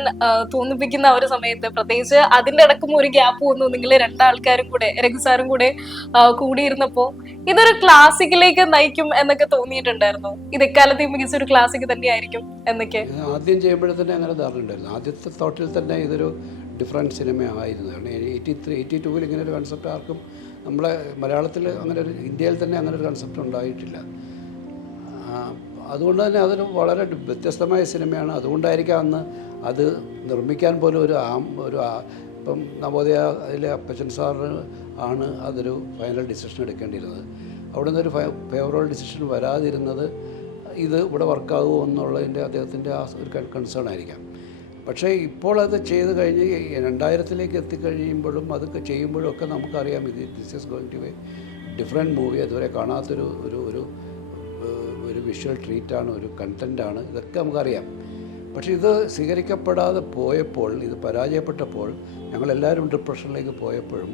തോന്നിപ്പിക്കുന്ന ഒരു സമയത്ത്, പ്രത്യേകിച്ച് അതിന്റെ അടക്കം ഒരു ഗ്യാപ്പ് വന്നു. നിങ്ങൾ 2 ആൾക്കാരും കൂടെ, രഘുസാറും കൂടെ കൂടിയിരുന്നപ്പോ ഇതൊരു ക്ലാസിക്കിലേക്ക് നയിക്കും എന്നൊക്കെ തോന്നിയിട്ടുണ്ടായിരുന്നു? ഇത് എക്കാലത്തെ മികച്ച ഒരു ക്ലാസിക് തന്നെയായിരിക്കും എന്നൊക്കെ ആദ്യം ചെയ്യുമ്പോഴേ തന്നെ അങ്ങനെ ധാരണ ഉണ്ടായിരുന്നു. ആദ്യത്തെ തോട്ടിൽ തന്നെ ഇതൊരു ഡിഫറെൻറ്റ് സിനിമയായിരുന്നു. കാരണം 82 ഇങ്ങനെ ഒരു കൺസെപ്റ്റ് ആർക്കും നമ്മളെ മലയാളത്തിൽ അങ്ങനെ ഒരു, ഇന്ത്യയിൽ തന്നെ അങ്ങനെ ഒരു കൺസെപ്റ്റ് ഉണ്ടായിട്ടില്ല. അതുകൊണ്ട് തന്നെ അതൊരു വളരെ വ്യത്യസ്തമായ സിനിമയാണ്. അതുകൊണ്ടായിരിക്കാം അന്ന് അത് നിർമ്മിക്കാൻ പോലും ഇപ്പം നവോദയയിലെ അപ്പച്ചൻ സാറിന് ആണ് അതൊരു ഫൈനൽ ഡിസിഷൻ എടുക്കേണ്ടിയിരുന്നത്. അവിടെ നിന്നൊരു ഫേവറബിൾ ഡിസിഷൻ വരാതിരുന്നത് ഇത് ഇവിടെ വർക്കാകുമോ എന്നുള്ളതിൻ്റെ അദ്ദേഹത്തിൻ്റെ ആ ഒരു കൺസേൺ ആയിരിക്കാം. പക്ഷേ ഇപ്പോൾ അത് ചെയ്ത് കഴിഞ്ഞ് 2000 എത്തിക്കഴിയുമ്പോഴും അതൊക്കെ ചെയ്യുമ്പോഴും ഒക്കെ നമുക്കറിയാം this is going to be different movie. അതുവരെ കാണാത്തൊരു ഒരു വിഷ്വൽ ട്രീറ്റാണ്, ഒരു കണ്ടൻറ്റാണ്, ഇതൊക്കെ നമുക്കറിയാം. പക്ഷേ ഇത് സ്വീകരിക്കപ്പെടാതെ പോയപ്പോൾ, ഇത് പരാജയപ്പെട്ടപ്പോൾ, ഞങ്ങളെല്ലാവരും ഡിപ്രഷനിലേക്ക് പോയപ്പോഴും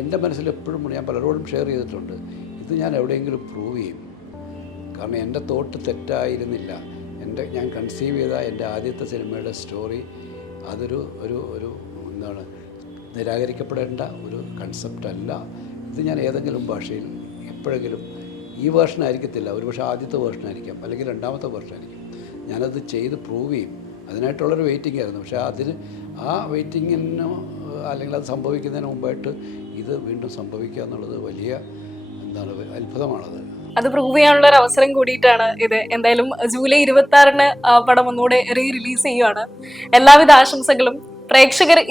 എൻ്റെ മനസ്സിൽ എപ്പോഴും ഞാൻ പലരോടും ഷെയർ ചെയ്തിട്ടുണ്ട്, ഇത് ഞാൻ എവിടെയെങ്കിലും പ്രൂവ് ചെയ്യും. കാരണം എൻ്റെ തോട്ട് തെറ്റായിരുന്നില്ല. ഞാൻ കൺസീവ് ചെയ്ത എൻ്റെ ആദ്യത്തെ സിനിമയുടെ സ്റ്റോറി അതൊരു എന്താണ് നിരാകരിക്കപ്പെടേണ്ട ഒരു കൺസെപ്റ്റല്ല. ഇത് ഞാൻ ഏതെങ്കിലും ഭാഷയിൽ എപ്പോഴെങ്കിലും, ഈ വേർഷൻ ആയിരിക്കത്തില്ല, ഒരുപക്ഷെ ആദ്യത്തെ വേർഷൻ ആയിരിക്കാം, അല്ലെങ്കിൽ 2ാമത്തെ വേർഷൻ ആയിരിക്കും, ഞാനത് ചെയ്ത് പ്രൂവ് ചെയ്യും. അതിനായിട്ടുള്ളൊരു വെയിറ്റിംഗ് ആയിരുന്നു. പക്ഷേ അതിന് ആ വെയിറ്റിങ്ങിന് അല്ലെങ്കിൽ അത് സംഭവിക്കുന്നതിന് മുമ്പായിട്ട് ഇത് വീണ്ടും സംഭവിക്കുക എന്നുള്ളത് വലിയ എന്താണ് അത്ഭുതമാണത്. അത് പ്രൂവ് ചെയ്യാനുള്ള ഒരു അവസരം കൂടിയിട്ടാണ് ഇത്. എന്തായാലും ജൂലൈ 26-ന് പടം ഒന്നുകൂടെ റിലീസ് ചെയ്യുകയാണ്. എല്ലാവിധ ആശംസകളും.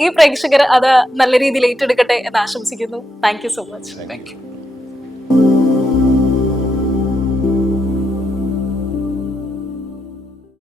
ഈ പ്രേക്ഷകർ അത് നല്ല രീതിയിൽ ഏറ്റെടുക്കട്ടെ എന്ന് ആശംസിക്കുന്നു. Thank you so much. Thank you.